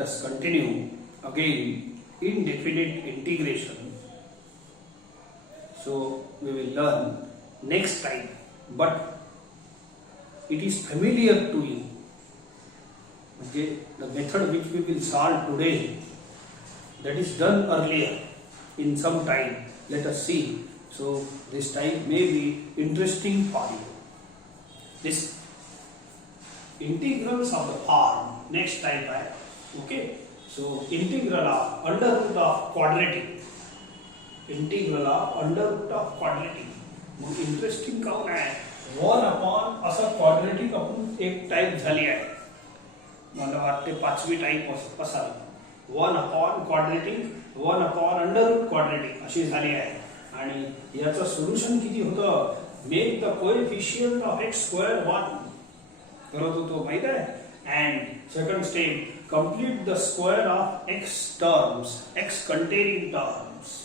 let us continue again indefinite integration. So we will learn next time, but it is familiar to you. Okay, the method which we will solve today, that is done earlier in some time. Let us see. So this time may be interesting for you. This integrals of the form, next type I. Okay, so integral of under root of quadratic. Integral of under root of quadratic. मग interesting काऊन आहे, 1 upon असं quadratic आपण एक type झाली आहे, मला वाटते 5वी टाइप असावी. 1 upon quadratic 1 upon under root quadratic अशी झाली आहे. आणि याचं सोल्युशन किती होतं, make the coefficient of x square 1 करत होतो माहित आहे. And second step, complete the square of x terms, x containing terms,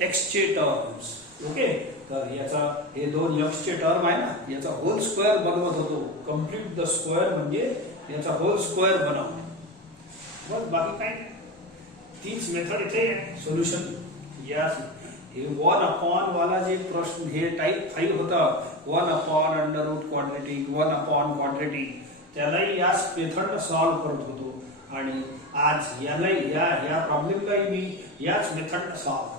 x चे टर्म्स. ओके, तर याचा हे दोन x चे टर्म आहे ना, याचा होल स्क्वेअर बनवत होतो. कंप्लीट द स्क्वेअर म्हणजे याचा होल स्क्वेअर बनव. बस बाकी काय, तीच मेथड इथे सोल्युशन. या हे 1 अपॉन वाला जे प्रश्न हे टाइप 5 होता, 1 upon under root quadratic 1 upon quadratic, त्यालाही याच मेथडने सॉल्व्ह करत होतो. आणि आज यालाही या प्रॉब्लेमलाही मी याच मेथडने सॉल्व्ह.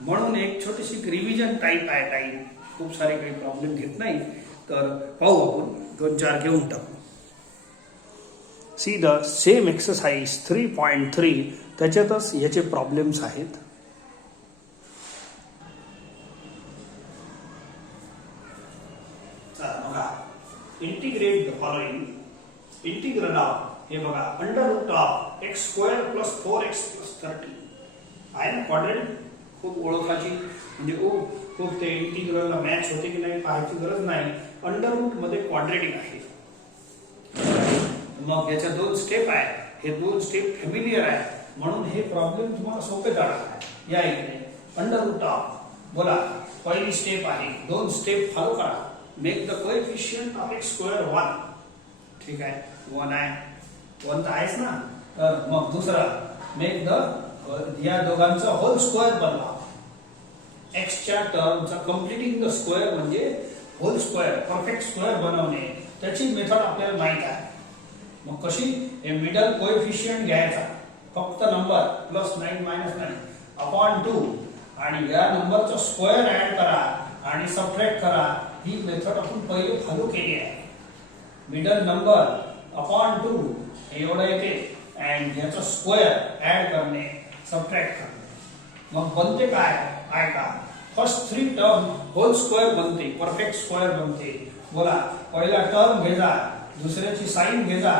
म्हणून एक छोटीशी रिव्हिजन टाइप आहे. टाइप खूप सारे काही प्रॉब्लेम घेत नाही, तर पाहू आपण 2-4 घेऊन टाकू. सी द सेम एक्सरसाइज 3.3, त्याच्यातच याचे प्रॉब्लेम्स आहेत. बघा, integrate the following. Integral of, हे बघा, under root of x square plus 4x plus 30 आहे ना. क्वाड्रेटिक खूप ओळखायची म्हणजे खूप ते इंटिग्रलला मॅच होते की नाही पाहायची गरज नाही. अंडर रूट मध्ये क्वाड्रेटिक आहे. मग याच्या 2 स्टेप आहे, हे 2 स्टेप फॅमिलियर आहे, म्हणून हे प्रॉब्लेम तुम्हाला सोपे जाणार आहे. या इकडे अंडर रूट ऑफ, बोला पहिली स्टेप आहे, 2 स्टेप फॉलो करा. Make the coefficient of x square 1. ठीक आहे, 1 आहे, 1 तर आहेच ना. तर मग दुसरा, मेक द, या दोघांचा होल स्क्वेअर बनवा. x च्या टर्मचा कंप्लीटिंग द स्क्वेअर म्हणजे होल स्क्वेअर, परफेक्ट स्क्वेअर बनवणे, त्याची मेथड आपल्याला माहित आहे. मग कशी, हे मिडल कोएफिशिएंट घ्यायचा, फक्त नंबर +9 -9 अपॉन 2, आणि या नंबरचा स्क्वेअर ऍड करा आणि सबट्रॅक्ट करा. ही मेथड आपण पहिले फॉलो केली आहे. मिडल नंबर अपॉन 2 एवढं येते, अँड याचा स्क्वेअर ऍड करणे, सबट्रॅक्ट करणे. मग बनते काय, ऐका. फर्स्ट 3 टर्म होल स्क्वेअर बनते, परफेक्ट स्क्वेअर बनते. बोला, पहिला टर्म घ्यायचा, दुसऱ्याची साइन घ्यायचा,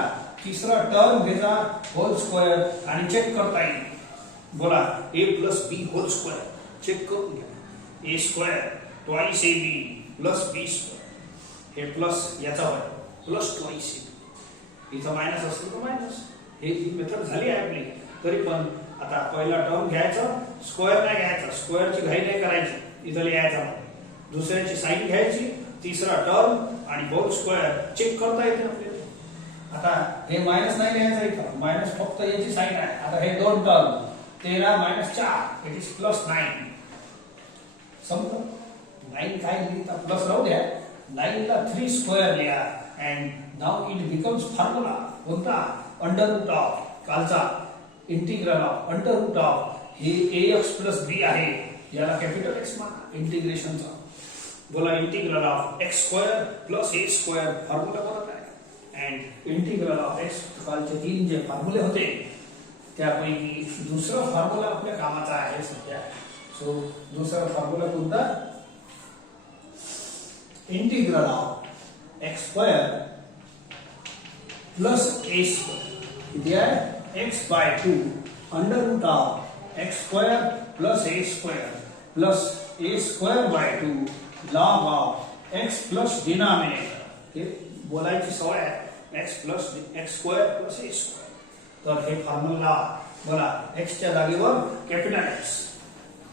तिसरा टर्म घ्यायचा होल स्क्वेअर, आणि चेक करता येईल. बोला, a + b whole square check करून घ्या. a square twice ab plus b square, हे प्लस याचा होय प्लस ट्वाइस ab, इथं मायनस असतो तर मायनस. हे जी मेथड झाली आहे आपली. तरी पण आता पहिला टर्म घ्यायचा, स्क्वेअर नाही घ्यायचा, स्क्वेअरची घाई नाही करायची, इथं लिहायचा. दुसऱ्याची साइन घ्यायची, तिसरा टर्म आणि होल स्क्वेअर चेक करता येते आपल्याला. आता हे मायनस नाही लिहायचं, इथं मायनस फक्त याची साइन आहे. आता हे 2 टर्म 13 - 4 इट इज +9. समजा 9 काय लिहिता, प्लस राहू द्या. 9 ला 3 स्क्वेअर लिहा, and now it becomes formula. कोणता, अंडर रूट ऑफ, कालचा integral of under root of, हे ax + b आहे, याला कॅपिटल X माना इंटिग्रेशनचा. बोला, integral of x square plus a square formula बनत आहे. अँड इंटिग्रल ऑफ x, कालचे 3 जे फॉर्म्युले होते त्यापैकी दुसरा फॉर्म्युला आपल्या कामाचा आहे सध्या. सो दुसरा फॉर्म्युला कोणता, integral of x square plus a square, किती आहे, x/2 under root of x square plus a square plus a स्क्वेअर/2 log of x plus denominator. हे बोलायची सवय आहे, x square plus a square. तर हे फॉर्म्युला, बोला, x च्या जागेवर कॅपिटल X,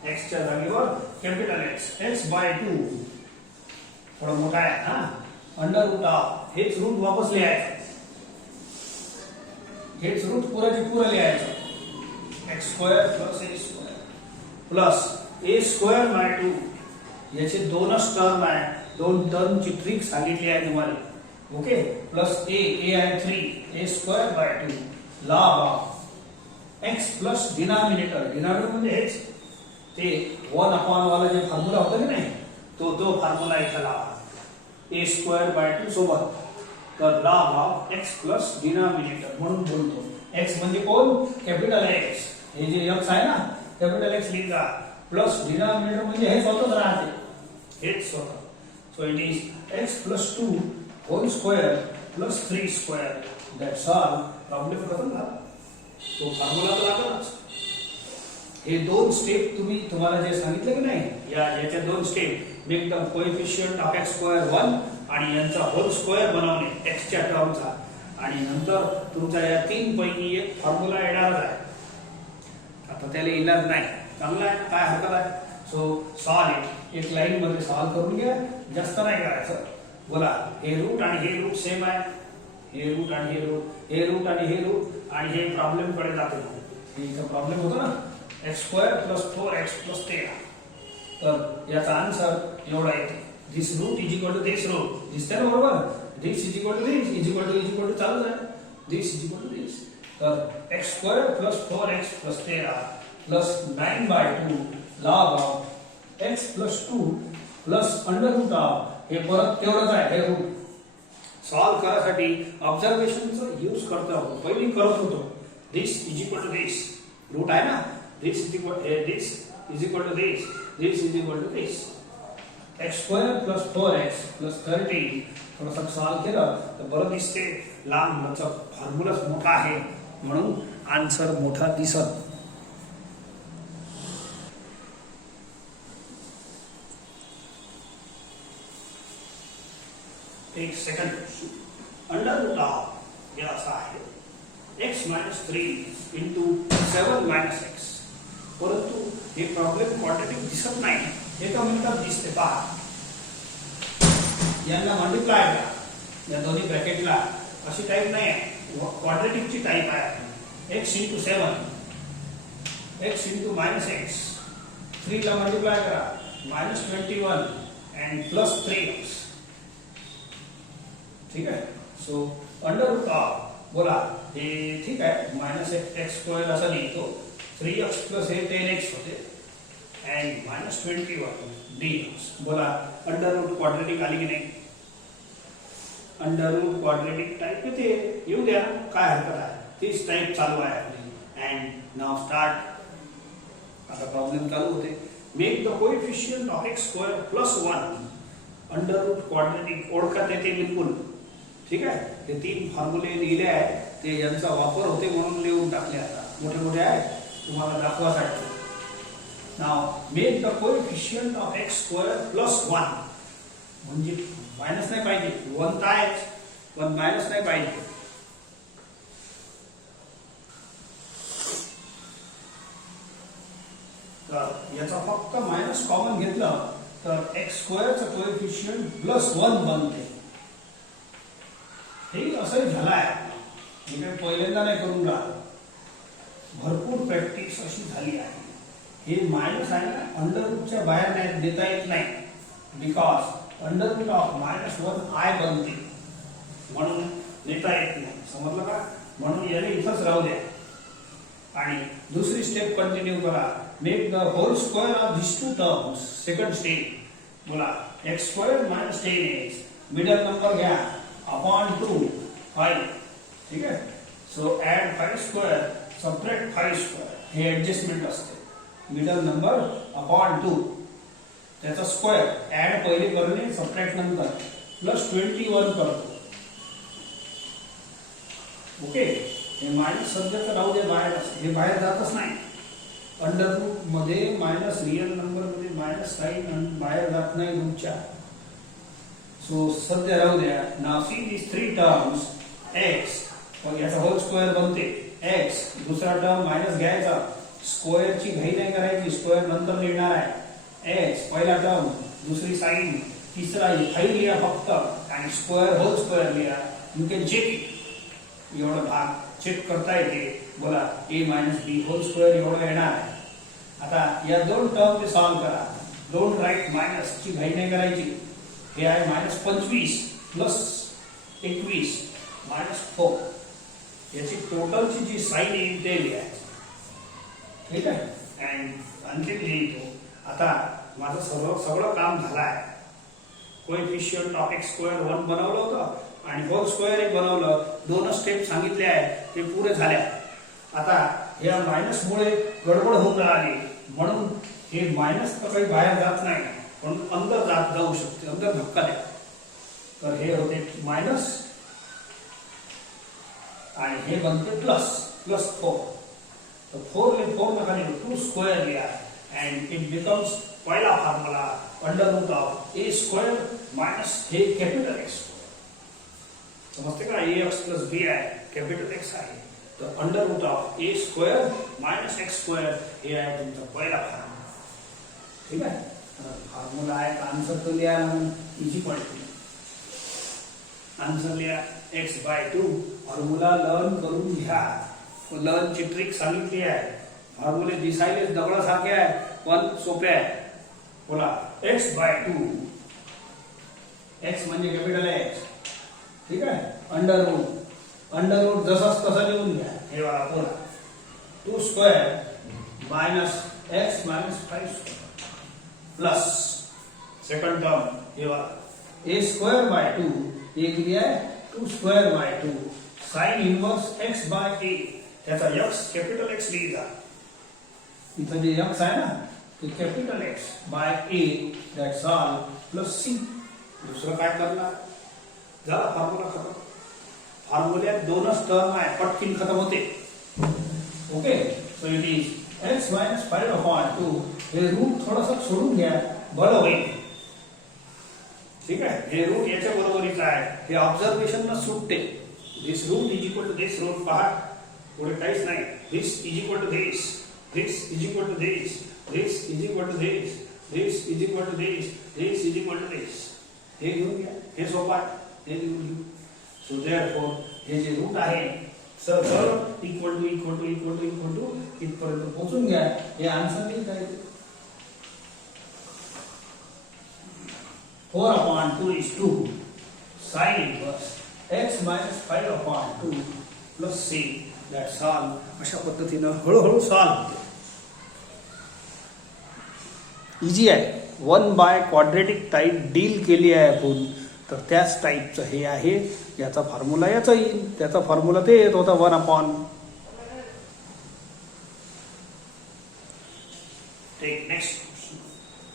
x च्या जागेवर कॅपिटल X, x/2 थोडा मोठा आहे ना, अंडर रूट ऑफ, हेच रूट वापस लिहायचं. हेच रूट पुरं लिहायचं x square plus A square plus A square by 2 याचे दोनच टर्म आहे, दोन टर्मची ट्रिक सांगितली आहे तुम्हाला ओके प्लस ए आहे 3 A square by 2 log of X plus denominator म्हणजे हेच ते 1 अपॉन वाला जे फॉर्म्युला होता की नाही तो फॉर्म्युला इथे लावा ए स्क्वेअर बाय 2 सोबत तर log of X plus denominator म्हणून बोलतो एक्स म्हणजे कोण कॅपिटल एक्स हे जे एक्स आहे ना कॅपिटल एक्स लिहिला प्लस डिनॉमिनेटर म्हणजे हे स्वतःच राहते हेच स्वतः so it is x plus 2 whole square plus 3 square that's all problem खतम झाला तो फॉर्म्युला तर लागलाच हे दोन स्टेप तुम्हाला जे सांगितलं की नाही याच्या दोन step make the coefficient of X square 1 आणि यांचा होल स्क्वेअर बनवणे एक्स च्या टर्मचा आणि नंतर तुमचा या तीन पैकी एक फॉर्म्युला येणारच आहे आता त्याला इलाज नाही चांगला आहे काय हरकत आहे सो सॉल्व एक लाईन मध्ये सॉल्व करून घ्या जास्त नाही करायचं बोला हे रूट आणि हे रूट सेम आहे हे रूट आणि हे रूट हे रूट आणि हे रूट आणि हे प्रॉब्लेम कडे जाते हे इथं प्रॉब्लेम होतो ना x square plus 4x plus 13 तर याचा आन्सर एवढा येते this root is equal to this root दिसते ना बरोबर this is equal to this is equal to चालू आहे this is equal to this तर X square plus 4x plus 13 plus 9/2 log of X plus 2 plus under root of हे परत तेवढंच आहे हे रूट सॉल्व करायसाठी ऑब्झर्वेशनचा यूज करतो आपण पहिली करत होतो this is equal to this root आहे ना this is equal to this is equal to this x square plus 4x plus 13 थोडासा सॉल्व केलं तर बरं दिसते लांब लचक फॉर्म्युलाच मोठा आहे म्हणून आन्सर मोठा दिसत एक सेकंड अंडर रूट ऑफ हे असं आहे x minus 3 into 7 minus x परंतु हे प्रॉब्लेम क्वाड्रेटिक दिसत नाही एका मिनिटात दिसते पहा यांना मल्टिप्लाय करा या दोन्ही ब्रॅकेटला अशी टाइप नाही आहे क्वाड्रेटिकची टाइप आहे x into 7 x into minus x 3 ला मल्टिप्लाय करा minus 21 and plus 3x ठीक आहे सो अंडर रूट ऑफ बोला हे ठीक आहे मायनस एक्स स्क्वेअर असा लिहितो 3x प्लस 10x होते and minus 21 dx बोला अंडर रूट क्वाड्रेटिक आली की नाही अंडर रूट क्वाड्रेटिक टाइप येते येऊ द्या काय हरकत आहे तीच टाइप चालू आहे आपली and now start आता प्रॉब्लेम चालू होते make the coefficient of x square plus 1 under root quadratic ओळखत येते बिलकुल ठीक आहे हे तीन फॉर्म्युले लिहिले आहे ते यांचा वापर होते म्हणून लिहून टाकले आता मोठे मोठे आहे तुम्हाला दाखवासाठी now make the coefficient of x square plus 1 म्हणजे मायनस नाही पाहिजे 1 तर आहेच पण मायनस नाही पाहिजे तर याचा फक्त मायनस कॉमन घेतलं तर x स्क्वेअरचा कोएफिशियंट प्लस 1 बनते हे असं झालं आहे हे काही पहिल्यांदा नाही करून राहिलं भरपूर प्रॅक्टिस अशी झाली आहे हे मायनस आहे ना अंडर रूटच्या बाहेर नाही देता येत नाही because under root of -1 i बनते म्हणून देता येत नाही समजलं का म्हणून याने इथंच राहू द्या आणि दुसरी स्टेप कंटिन्यू करा make the whole square of this two terms second step बोला x square minus 10x middle number घ्या अपॉन 2 5 ठीक आहे so add 5 square subtract 5 square हे ऍडजस्टमेंट असते मिडल नंबर अपॉन 2 त्याचा स्क्वेअर ऍड पहिले करणे सबट्रॅक्ट नंतर प्लस 21 करतो ओके हे मायनस सध्याचं राहू दे बाहेर हे बाहेर जातच नाही अंडर रूट मध्ये मायनस रियल नंबर मध्ये मायनस साइन बाहेर जात नाही रूटच्या सो सध्या राहू द्या now see this 3 terms x मग याचा होल स्क्वेअर बनते x दुसरा टर्म मायनस घ्यायचा स्क्वेअर ची घाई नाही करायची स्क्वेअर नंतर लिहिणार आहे x पहिला टर्म दुसरी साइन तिसरा घाई लिहा फक्त आणि स्क्वेअर होल स्क्वेअर लिहा यू कॅन चेक इट एवढा भाग चेक करता येते. बोला a minus B whole square एवढं येणार आहे. आता या दोन टर्म सॉल्व्ह करा. डोंट राईट मायनस ची घाई नाही करायची. हे आहे मायनस 25 प्लस 21 मायनस 4. याची टोटलची जी साईन येईल ते लिहायचं. ठीक आहे. अँड आणखी लिहितो. आता माझं सगळं काम झालं आहे. कोएफिशियंट ऑफ एक्स स्क्वेअर 1 बनवलं होतं आणि होल स्क्वेअर एक बनवलं. दोन स्टेप सांगितले आहे ते पुरे झाल्या. आता या मायनस मुळे गडबड होऊन राहिली म्हणून हे मायनस तर काही बाहेर जात नाही पण अंदर जाऊ शकते. अंदर धक्का द्या. तर हे होते मायनस आणि हे बनते प्लस 4. तर 4 ने 4 न खाली 2 स्क्वेअर लिया अँड इट बिकम्स पहिला formula under root of A square minus हे कॅपिटल एक्स. समजते का. ए एक्स प्लस बी आहे कॅपिटल एक्स आहे. तर under root of A square minus X square हे आहे तुमचा पहिला फॉर्म्युला. ठीक आहे. फॉर्म्युला आहे. आन्सर तो लिहा म्हणून इजी पडते. आन्सर लिहा x/2. फॉर्म्युला लर्न करून घ्या. लर्नची ट्रिक सांगितली आहे. फॉर्म्युले दिसायले दगडासारखे आहे पण सोपे आहे. बोला x/2. x म्हणजे कॅपिटल एक्स. ठीक आहे. अंडर रूट जसंच तसं लिहून घ्या. हे बघा बोला 2 square minus x minus 5 plus second term हे बघा a स्क्वेअर बाय 2 एक लिया है 2 square by 2 sine inverse x by a. त्याचा x कॅपिटल एक्स लिहिला. इथं जे x आहे ना ते capital X by a that's all plus c. दुसरं काय करणार. झाला फॉर्म्युला खतम. फॉर्म्युल्यात दोनच टर्म आहे पटकिन खतम होते. Okay. So it is x minus 5/2. हे रूट थोडंसं सोडून घ्या बरं होईल. ठीक आहे. हे रूट याच्या बरोबरीचं आहे. हे ऑब्झर्वेशन न सुटते. This root is equal to this root. पहा पुढे काहीच नाही. This is equal to this. This is equal to this. This is equal to this. This is equal to this. This is equal to this. हे घेऊन घ्या. हे सोपं आहे. हे लिहून घेऊ. सो देअरफॉर हे जे रूट आहे सर इक्वल टू इथपर्यंत पोहोचून घ्या. हे आन्सर लिहिता येते. 4/2 is 2 sin inverse x minus 5/2 plus c. That's all. अशा पद्धतीनं हळूहळू सॉल्व होते. इजी आहे. 1 क्वाड्रेटिक टाइप डील केली आहे आपण. तर त्याच टाईपचं हे आहे. याचा फॉर्म्युला याचा येईल. त्याचा फॉर्म्युला ते येत होता 1/. Take next.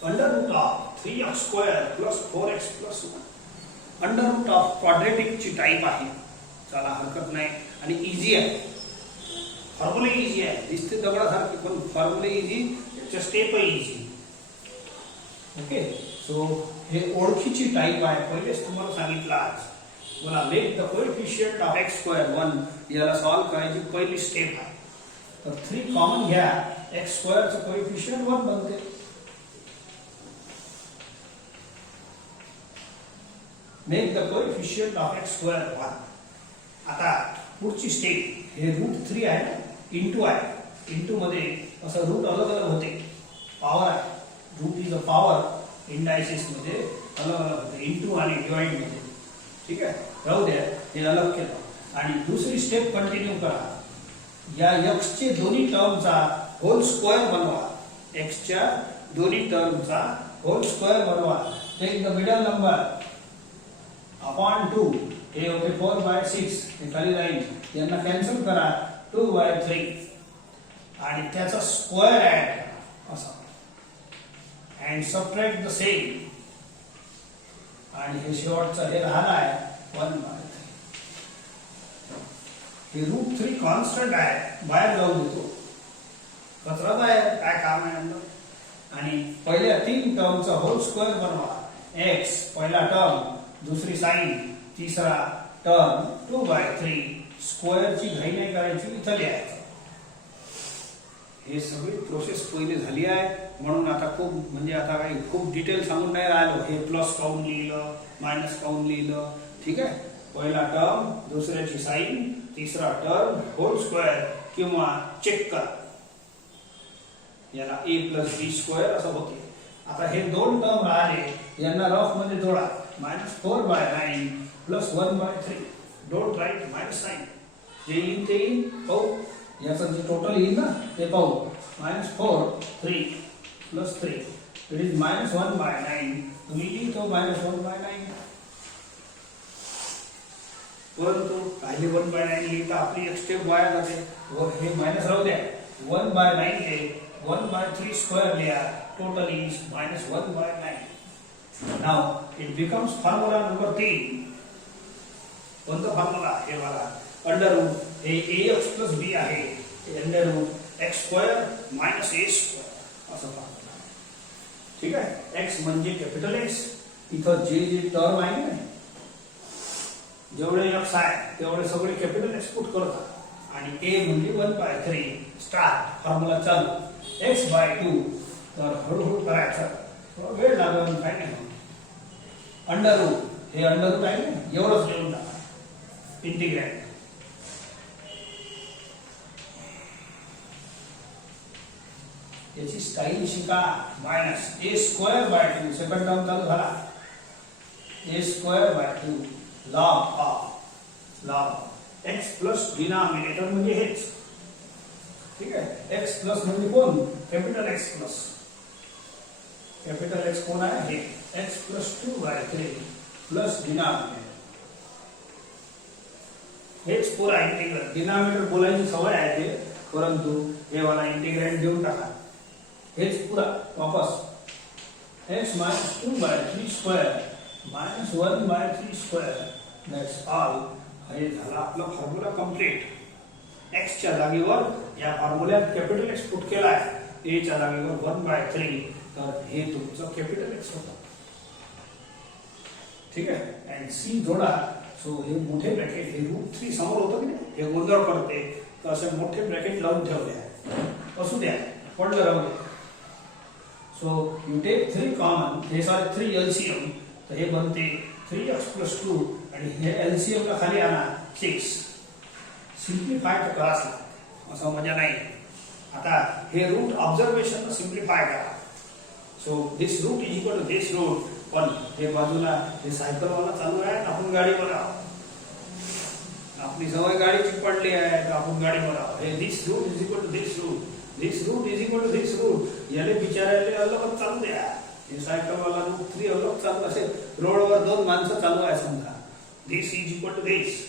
Under root of 3x square plus 4x plus 1. Under root of क्वाड्रेटिकची टाईप आहे. चला हरकत नाही आणि इझी आहे. फॉर्म्युला इझी आहे. दिसते दगडासारखे पण फॉर्म्युला इझी. त्याच्या स्टेप इझी. ओके. सो हे ओळखीची टाईप आहे. पहिलेच तुम्हाला सांगितलं आज. मला make the coefficient of x square 1. याला सॉल्व करायची पहिली स्टेप आहे. तर 3 कॉमन घ्या. x स्क्वेअरचं कोएफिशियंट 1 बनते. Make the coefficient of x square 1. आता पुढची स्टेप हे रूट 3 आहे ना इंटू आहे. इंटू मध्ये असं रूट अलग अलग होते. पॉवर आहे. रूट इज अ पॉवर इंडायसिस मध्ये अलग अलग होते. इंटू आणि डिवाइड मध्ये. ठीक आहे. राहू द्या. हे अलग केलं आणि दुसरी स्टेप कंटिन्यू करा. या x चे दोन्ही टर्मचा होल स्क्वेअर बनवा. x च्या दोन्ही टर्मचा होल स्क्वेअर बनवा. Take the middle number upon 2. हे होते 4/6. हे खाली राहील. यांना कॅन्सल करा. 2/3 आणि त्याचा स्क्वेअर ऍड असा अँड सबट्रॅक्ट द सेम. आणि हे शेवटचं हे राहिला आहे 1/3. हे रूट 3 कॉन्स्टंट आहे. बाहेर जाऊ देतो. कचरा बाहेर काय काम आहे अंदर. आणि पहिल्या 3 टर्मचा होल स्क्वेअर बनवा. x पहिला टर्म दुसरी साइन तिसरा टर्म 2/3. स्क्वेअरची घाई नाही करायची. इथं लिहायचं. हे सगळी प्रोसेस पहिली झाली आहे म्हणून आता खूप म्हणजे आता काही खूप डिटेल सांगून नाही राहिलो. हे प्लस काऊन लिहिलं मायनस काऊन लिहिलं. ठीक आहे. पहिला टर्म, दुसऱ्याची साइन, तिसरा टर्म होल स्क्वेअर किंवा चेक कर, याला a प्लस बी स्क्वेअर असं होते. आता हे दोन टर्म राहिले यांना रफ मध्ये जोडा. -4/9 plus 1/3. Don't write minus sign. जे येईल ते येईल पाहू. याचं जे टोटल येईल ना ते पाहू. -4 3 प्लस 3 इट इज -1/9. तुम्ही लिहितो -1/9. परंतु काही 1/9 लिहिता आपली एक स्टेप वाया जाते. व हे मायनस राहू द्या. 1/9 ले 1/3 स्क्वेअर लिहा. Total is -1/9. Now it becomes formula number 3. कोणता फॉर्म्युला? हे वाला अंडर रूट हे ax प्लस b आहे. Under root x square minus a square असं फॉर्म्युला. ठीक आहे. x म्हणजे कॅपिटल X. इथं जे टर्म आहे ना जेवढे x आहे तेवढे सगळे कॅपिटल X पुट करतात आणि a म्हणजे 1/3. स्टार्ट फॉर्म्युला चालू. x/2 तर हळूहळू करायचं, थोडा वेळ लागेल काय नाही. अंडर रूट हे अंडर रूट आहे ना एवढंच लिहून टाका. इंटिग्रेट याची स्टाईल शिका. मायनस a²/2 सेकंड टर्म चालू झाला. a²/2 log x plus denominator म्हणजे हेच. ठीक आहे. x प्लस म्हणजे कोण? Capital X plus. Capital X कोण आहे? हे x प्लस 2/3 प्लस डिनॉमिनेटर. हेच पुरा इंटिग्रल. डिनॉमिनेटर बोलायची सवय आहे ते, परंतु हे वाला इंटिग्रँड देऊन टाका. हेच पुरा वापस x - 2/3 square - 1/3 square. That's all. हे झाला आपला फॉर्म्युला कंप्लीट. x च्या जागेवर या फॉर्म्युल्यात कॅपिटल X पुट केला आहे. a च्या जागेवर 1/3 तर हे तुमचं कॅपिटल X होतं. ठीक आहे. आणि c जोडा. सो हे मोठे ब्रॅकेट हे √3 समोर होतं की नाही, हे गोंधळ करते, तर असे मोठे ब्रॅकेट लावून ठेवले आहे. असू द्या, पडलं राहू द्या. So you take 3 common. हे सारे 3 LCM तर हे बनते 3x + 2 आणि हे LCM ला खाली आणा 6. सिम्प्लिफाय तर कराच लागते, असं मजा नाही. आता हे रूट ऑब्झर्वेशन सिम्प्लिफाय करा. So this root is equal to this root. पण हे बाजूला हे सायकल वाला चालू आहे, आपण गाडी बनव. आपली सवय गाडीची पडली आहे तर आपण गाडी बनव. हे this root is equal to this root. This root is equal to this root. याले बिचारायले अलग चालू द्या. हे सायकल वाला √3 अलग चालू असेल. रोडवर 2 माणसं चालू आहे समजा. This is equal to this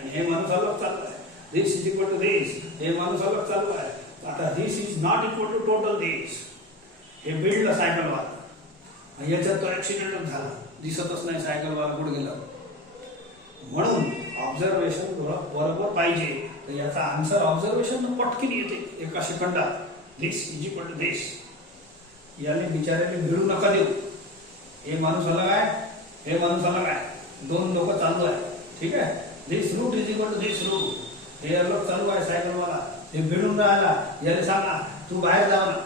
आणि हे माणूस अलग चालू आहे. This is equal to this. हे माणूस अलग चालू आहे. आता this is not equal to total this. हे बिल्डला सायकल वाला. याच्यात तो ऍक्सिडेंटच झाला, दिसतच नाही सायकल वाला कुठे गेला. म्हणून ऑब्झर्वेशन बरोबर पाहिजे. तर याचा आन्सर ऑब्झर्वेशन पटकन येते एका सेकंदात. दिस इज इक्वल टू दिस. याने बिचाराने भिडू नका देऊ. हे माणूस अलग आहे, हे माणूस अलग आहे. 2 लोक चालू आहे. ठीक आहे. This root is equal to this root. हे अलग चालू आहे सायकल वाला. हे भिडून राहिला. याने सांगा तू बाहेर जाव ना.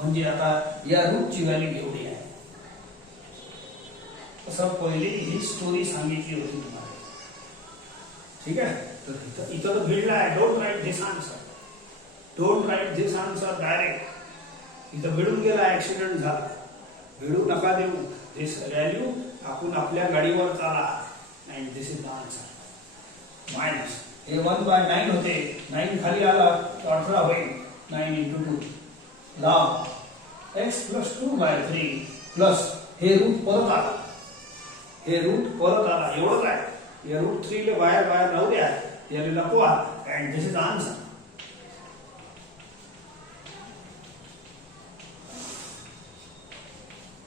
म्हणजे आता या रूटची व्हॅल्यू एवढी आहे. असं पहिली ही स्टोरी सांगितली होती तुम्हाला. ठीक आहे. तर इथं तर भिडला आहे. Don't write this answer. Don't write this answer direct. इथं भिडून गेला, ऍक्सिडेंट झाला. भिडू नका देऊ. धिस व्हॅल्यू आपण आपल्या गाडीवर चाला. And this is the answer. Minus हे 1/9 होते. 9 खाली आला तर 18 होईल. 9 × 2 log x + 2/3 प्लस हे रूट परत आला. हे रूट परत आला एवढंच आहे. या √3 ले बाहेर राहू द्या. याला लपवा. And this is answer.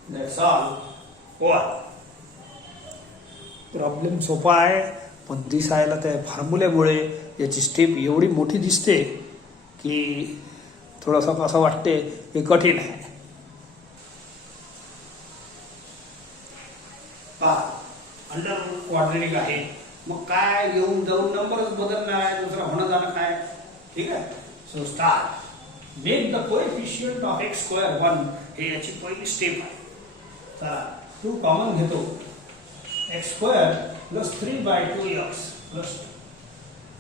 That's all. Problem सोपा आहे, पण दिसायला त्या फॉर्म्युल्यामुळे याची स्टेप एवढी मोठी दिसते की थोडंसं असं वाटते हे कठीण आहे. अंडर रूट क्वाड्रेटिक आहे. मग काय येऊन जाऊन नंबरच बदलणार आहे, दुसरा होणं जाणं काय. ठीक आहे. So start. Make the coefficient of x² 1. हे याची पहिली स्टेप आहे. चला 2 कॉमन घेतो. X square plus 3/2x plus 2.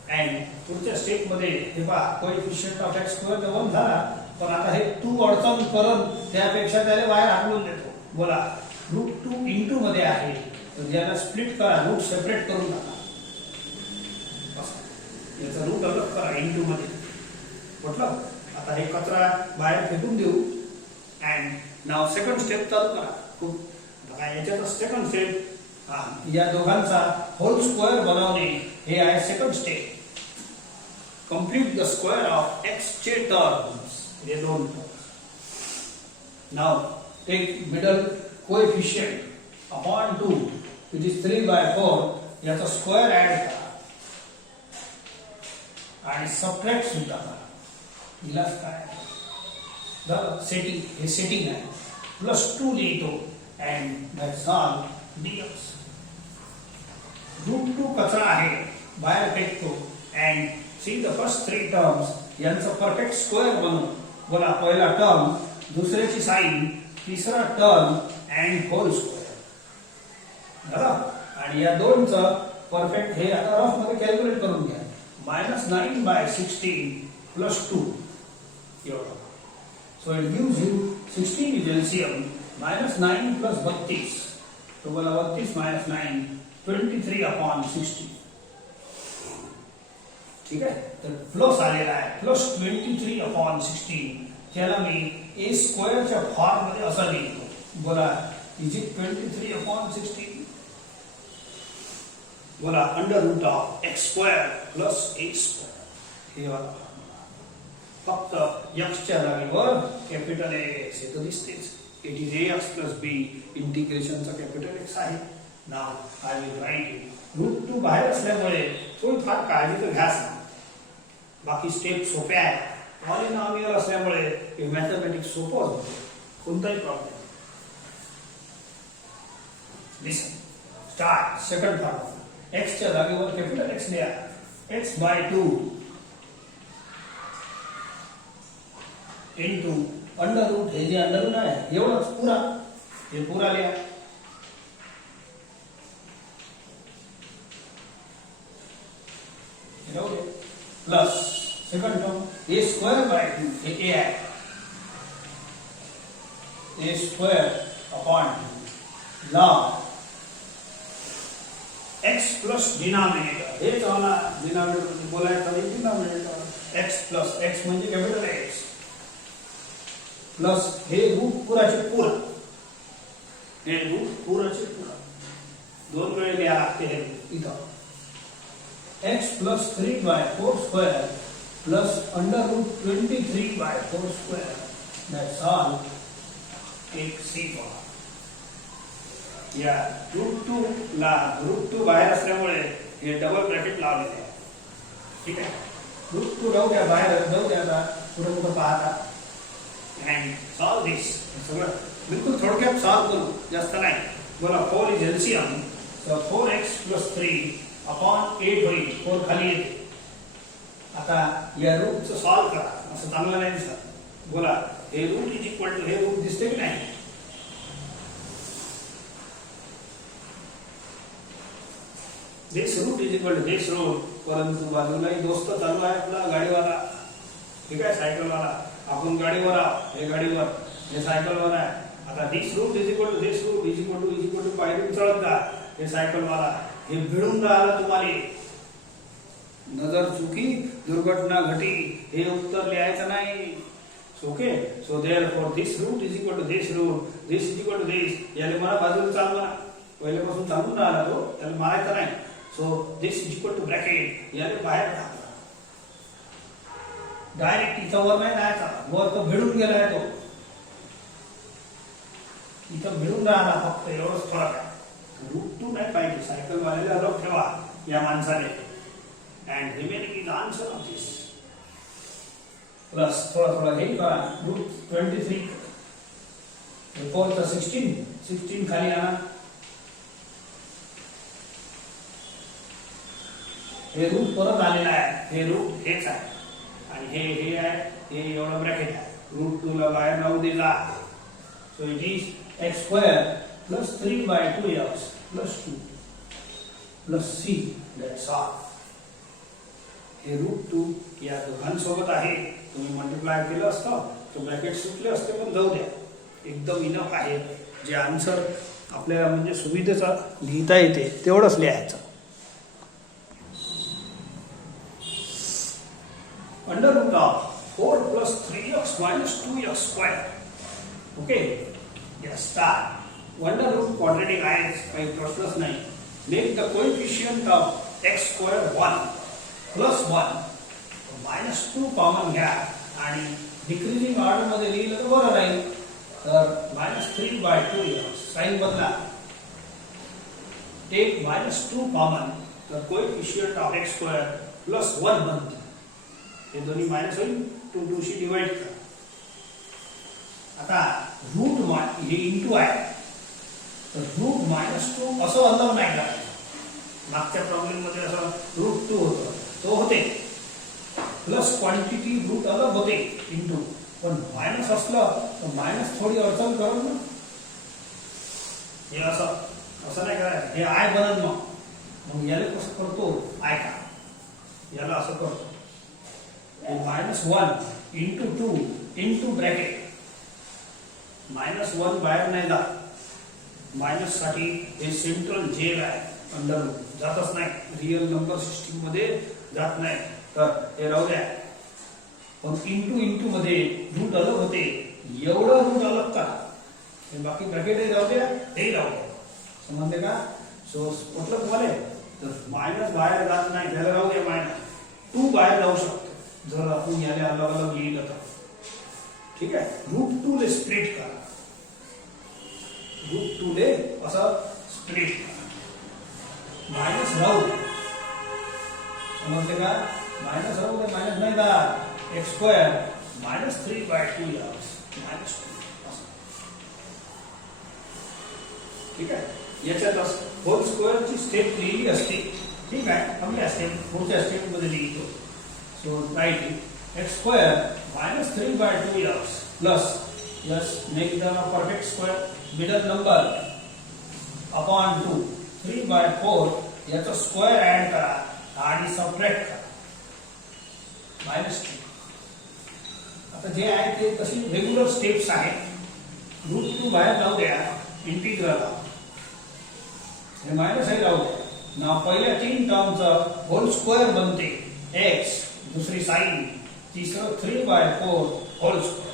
And पुढच्या स्टेप मध्ये हे पहा कोएफिशियंट ऑफ एक्स स्क्वेअर तर 1 झाला, पण आता हे 2 अडचण करून त्यापेक्षा त्याला बाहेर हाकलून देतो. बोला √2 इंटू मध्ये आहे तर याला स्प्लिट करा, रूट सेपरेट करून टाका. याचा रूट अलग करा इंटू मध्ये. म्हटलं आता हे कचरा बाहेर फेकून देऊ. अँड नाव सेकंड स्टेप चालू करा. खूप याच्यात सेकंड स्टेप या दोघांचा होल स्क्वेअर बनवणे हे आहे second step. Complete the square of X चे टर्म्स. हे दोन नाव take middle coefficient upon 2 which is 3/4 याचा स्क्वेअर ऍड करा आणि सबट्रॅक्ट सुद्धा करा. हिला काय झालं सेटिंग, हे सेटिंग आहे. प्लस 2 लिहितो अँड दॅट्स ऑल dx. √2 कचरा आहे बाहेर फेकतो. And see the first 3 terms यांचं परफेक्ट स्क्वेअर बनवू. बोला पहिला टर्म, दुसऱ्याची साइन, तिसरा टर्म अँड होल स्क्वेअर झालं. आणि या दोनचं परफेक्ट हे आता रफ मध्ये कॅल्क्युलेट करून घ्या. -9/16 प्लस 2 एवढं. So it gives you 16 is LCM. -9 plus 32 तो बोला 32 - 9 23/16. ठीक आहे. तर प्लस आलेला आहे प्लस 23/16. त्याला मी ए स्क्वेअरच्या फॉर्म मध्ये असं लिहितो. बोला इज इट 23/16. बोला under root of X square plus A square. हे वाला फक्त एक्सच्या जागेवर कॅपिटल एक्स हे तर दिसतेच. It is ax plus B. इंटिग्रेशनचा कॅपिटल एक्स आहे. नाव आय विल राईट इट. √2 बाहेर असल्यामुळे थोडी फार काळजी तर घ्याच ना. बाकी स्टेप सोप्या आहेत. पॉलिनॉमियल असल्यामुळे हे मॅथमॅटिक्स सोपं होतं. कोणताही प्रॉब्लेम. लिसन स्टार्ट. सेकंड फॉर्म एक्स च्या जागेवर कॅपिटल एक्स लिहा. x/2 into under root. हे जे अंडर रूट आहे एवढंच पुरा, हे पुरा लिहा. प्लस सेकंड टर्म a²/2 हे a आहे. a² log x plus denominator. हे चावला डिनॉमिनेटर बोलायचं नाही. डिनॉमिनेटर x प्लस x म्हणजे कॅपिटल एक्स प्लस हे रूट पुराचे पुरा. हे रूट पुराचे पुरा 2 वेळे लिहा लागते. हे इथं x plus 3/4 square plus under root 23/4 square. That's all. एक सी बघा. या √2 ला √2 बाहेर असल्यामुळे हे डबल ब्रॅकेट लावलेले आहे. ठीक आहे. √2 राहू द्या, बाहेर जाऊ द्या. आता पुढे पुढे पाहता अँड सॉल्व दिस. सगळं बिलकुल थोडक्यात सॉल्व करू, जास्त नाही. बोला 4 is LCM. So 4x plus 3/8 होईल. 4 खाली येते. आता या रूटचं सॉल्व करा. असं चांगलं नाही दिसत. बोला हे रूट इज इक्वल टू हे रूट दिसते की नाही. This root is equal to this root. परंतु बाजूलाही दोस्त चालू आहे आपला गाडीवाला. ठीक आहे. सायकलवाला. आपण गाडीवर आहोत. हे गाडीवर, हे सायकलवर आहे. आता this root is equal to this root is equal to पायरी चढत जा. हे सायकलवाला हे भिडून राहिला तुम्हाला. नजर चुकी दुर्घटना घटी हे उत्तर लिहायचं नाही. Okay. So therefore this root is equal to this root this is equal to this. याला मला बाजूला चालवा. पहिल्यापासून चालून राहिला तो, त्याला मारायचं नाही. So this is equal two bracket. याला बाहेर टाकला. डायरेक्ट इथं वर नाही जायचा. वर तो भिडून गेलाय. तो इथं भिडून राहिला. फक्त एवढंच फरक आहे. √2 नाही पाहिजे. सायकल वाल्याला अलग ठेवा या माणसाने. And remaining is answer of this. Plus थोडा हे करा. √23 4 चा 16 खाली आणा. हे रूट परत आलेला आहे. हे रूट हेच आहे आणि हे आहे. हे एवढं ब्रॅकेट आहे. √2 ला बाहेर राहू दिला. So it is x² plus 3/2x plus 2 plus C that's all. हे रूट 2 या दोघांसोबत आहे. तुम्ही मल्टिप्लाय केलं असतं तर ब्रॅकेट सुटले असते, पण जाऊ द्या, एकदम इनफ आहे. जे आन्सर आपल्या म्हणजे सुविधेचा लिहिता येते तेवढंच लिहायचं. Under root of 4 plus 3x minus 2x square. Okay, या स्टार अंडर रूट क्वाड्रेटिक आहे, काही प्रश्नच नाही. Make the coefficient of x square 1 plus 1 minus 2 common घ्या आणि डिक्रीजिंग ऑर्डर मध्ये लिहिलं तर बरं राहील. तर -3/2 साइन बदला, टेक -2 कॉमन, तर coefficient of x square plus 1 बनते. हे दोन्ही मायनस होईल, 2 शी डिवाइड करा. आता रूट हे इंटू आहे, तर रूट -2 असं अंदाज नाही करायचं. मागच्या प्रॉब्लेम मध्ये असं रूट 2 होतं, तो होते प्लस क्वांटिटी रूट अलग होते इंटू, पण मायनस असलं तर मायनस थोडी अडचण करत ना. हे असं नाही करायचं. हे आय बनत मग याला कसं करतो, आय का याला असं करतो, -1 इंटू 2 इंटू ब्रॅकेट. -1 बाहेर नाही जात, मायनस साठी हे सेंट्रल जेल आहे, अंडर रूट जातच नाही, रिअल नंबर सिस्टीम मध्ये जात नाही, तर हे राहू द्या. पण इंटू इंटू मध्ये रूट अलग होते, एवढं रूट अलग करा. हे बाकी ब्रॅकेट राहू द्या, हे राहू द्या. समजले का? सो मतलब बोले तर मायनस बाहेर जात नाही, त्याला राहू द्या. -2 बाहेर जाऊ शकतो जर आपण याला अलग अलग लिहिलं तर. ठीक आहे, रूट 2 ले स्प्लिट करा, रूट 2 ले असं स्प्लिट करा. मायनस राहू दे, समजले का? मायनस राहू दे, मायनस नाही दा. x square -3/2 -2. ठीक आहे, याच्यातच होल स्क्वेअरची स्टेप लिहिली असते. ठीक आहे, आपल्या स्टेप पुढच्या स्टेप मध्ये लिहितो. So write it x square -3/2 plus make the perfect square, middle number upon 2 3/4 याचा स्क्वेअर ऍड करा आणि सबट्रॅक्ट करा -2. आता जे आहे ते तशी रेग्युलर स्टेप्स आहेत. रूट 2 बाहेर जाऊ द्या, इंटिग्रल हे मायनस आहे राहू द्या. ना पहिल्या 3 टर्मचं होल स्क्वेअर बनते x, दुसरी साइन, तिसरं 3/4 होल स्क्वेअर.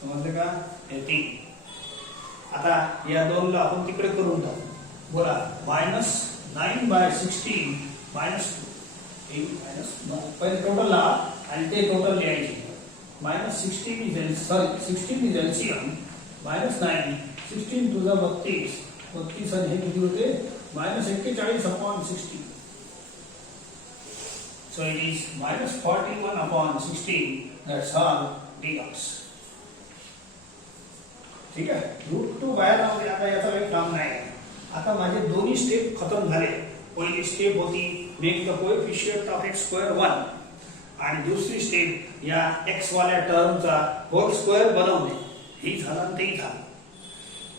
समजले का? हे 3. आता या दोनला आपण तिकडे करून टाकू. बोला -9/16 -2 पहिले टोटल ला आणि ते टोटल लिहायचे. -16 इज एलसीएम, -9 16 टू द 32 आणि हे किती होते -41/16. So it is -41/16, that's all dx. ठीक आहे, रूट 2 बाहेर राहू दे. आता याचा काही काम नाही. आता माझे दोन्ही स्टेप खतम झाले. पहिली स्टेप होती make the coefficient of x square 1 आणि दुसरी स्टेप या x वाल्या टर्मचा होल स्क्वेअर बनवणे. ही झालं तेही झालं.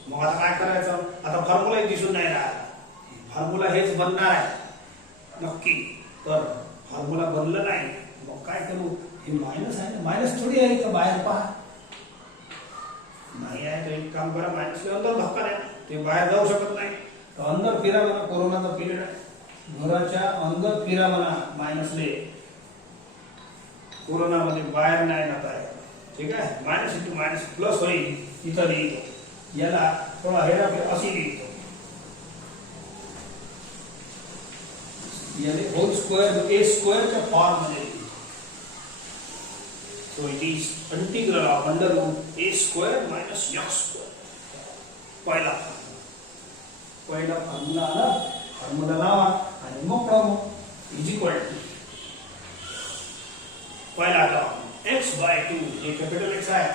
मग आता काय करायचं? आता फॉर्म्युला दिसून नाही राहिला. फॉर्म्युला हेच बनणार आहे नक्की. तर फॉर्म्युला बनलं नाही, मग काय करू? हे मायनस आहे, मायनस थोडी आहे का? बाहेर पहा, नाही आहे तर एक काम करा, मायनस अंदर धक्का नाही, ते बाहेर जाऊ शकत नाही. तर अंदर फिरा म्हणा, कोरोनाचा पिरियड आहे, घराच्या अंदर फिरा म्हणा मायनसले. कोरोना मध्ये बाहेर नाही जात आहे. ठीक आहे, मायनस इंटू मायनस प्लस होईल. इथं लिहितो, याला थोडा हेराफेर अशी लिहितो. यानी होल स्क्वेअर ए स्क्वेअरच्या फॉर्म मध्ये. So it is integral of under root A square minus X square. पहिला फॉर्म्युला आला, फॉर्म्युला लावा आणि मोकळा मग इज इक्वल टू पहिला टर्म x/2 हे कॅपिटल एक्स आहे,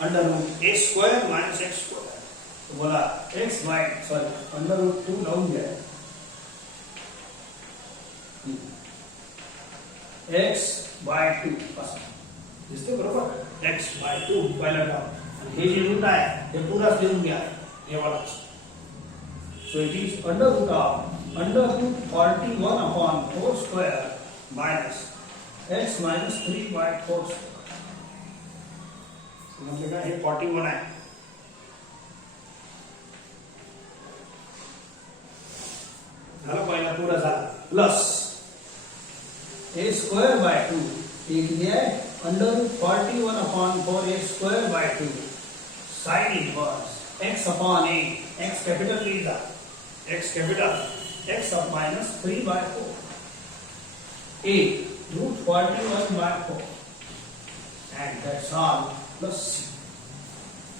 under root A square minus X square. बोला अंडर रूट 2 लावून घ्या. x/2 दिसते बरोबर? x/2 पहिला टर्म. आणि हे जे रूट आहे हे पुन्हा लिहून घ्या. हे वाला So it is under root of under root 41 upon 4 square minus x minus 3 by 4 square. समजले का? हे 41 आहे. झालं पहिला पुरा झाला. प्लस a square by 2 एक दिया है under root 41 upon 4 a square by 2 sin inverse x upon a, x capital Lisa, x capital, x of minus 3 by 4 a root 41 by 4 and that's all plus c.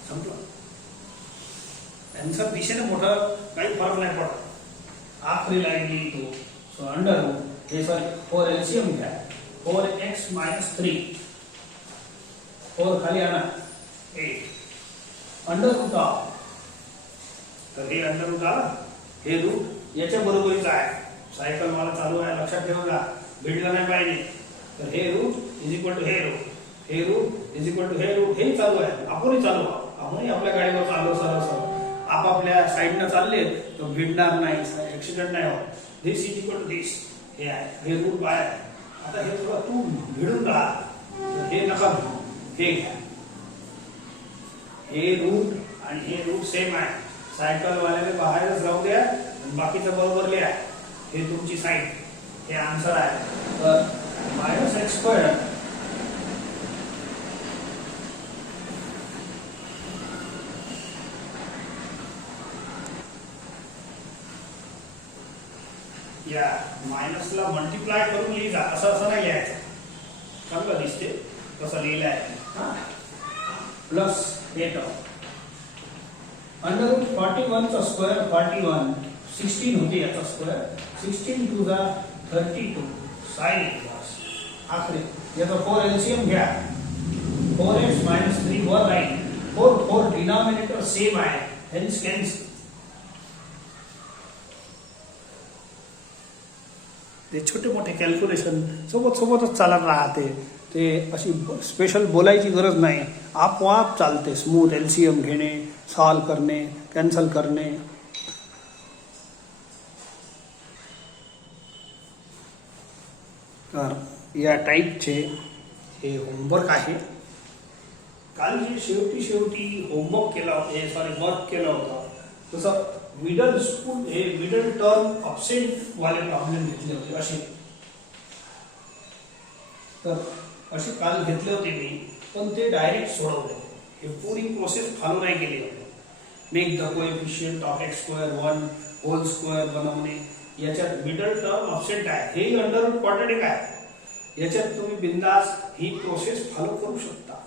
समझो? Answer दिशेने मोठा काही फरक नाही पडत. आखरी लाइन ली तो सो अंडर रूट हे सॉरी 4 एलसीएम घ्या 4x minus 3 4 खाली आना 8 अंडर रूट ऑफ, तर हे अंडर रूट आला, हे रूट याच्या बरोबरीचं आहे. सायकल मला चालू आहे लक्षात ठेवा, भिडलं नाही पाहिजे. तर हे रूट इज इक्वल टू हे रूट, हे रूट इज इक्वल टू हे रूट, हे चालू आहे. आपणही चालू आहोत, आपणही आपल्या गाडीवर चालू सरळ सरळ आपापल्या साईडनं चालले तर भिडणार नाही, ऍक्सिडेंट नाही होत. दिस इज इक्वल टू दिस, हे आहे, हे रूट बाय. आता हे थोडं तू भिडून राहा, हे नका भिडू, हे घ्या. हे रूट आणि हे रूट सेम आहे. सायकल वाल्याने बाहेरच राहू द्या आणि बाकीचं बरोबर लिहा. हे तुमची साईड, हे आन्सर आहे. तर मायनस एक्स स्क्वेअर या मायनसला मल्टिप्लाय करून लिहिजा, असं असं नाही लिहायचं. चांगलं दिसते कसं लिहिलं आहे. प्लस हे टर्म अंडर रूट 41 चा स्क्वेअर 41 16 होते याचा square 16 to the 32 sine inverse. आखरी याचा 4 एलसीएम घ्या 4x minus 3 वर राहील. 4 डिनॉमिनेटर सेम आहे, हेन्स कॅन्सल. ते छोटे मोठे कॅल्क्युलेशन सोबत सोबतच चालत राहते. ते अशी स्पेशल बोलायची गरज नाही, आपोआप चालते. स्मूथ एलसीएम घेणे, सॉल्व करणे, कॅन्सल करणे. तर या टाईपचे हे होमवर्क आहे. काल जे शेवटी होमवर्क केला होता, सॉरी वर्क केलं होतं, तसं मिडल स्कूल हे मिडल टर्म अब्सेंट वाले प्रॉब्लेम घेतले होते असे. तर असे काल घेतले होते मी, पण ते डायरेक्ट सोडवले. हे पूरी प्रोसेस फॉलो नाही केली होती. Make the coefficient of X square 1 whole square बनवणे, याच्यात मिडल टर्म अब्सेंट आहे, हे अंडर रूट क्वाड्रेटिक आहे. याच्यात तुम्ही बिंदास ही प्रोसेस फॉलो करू शकता.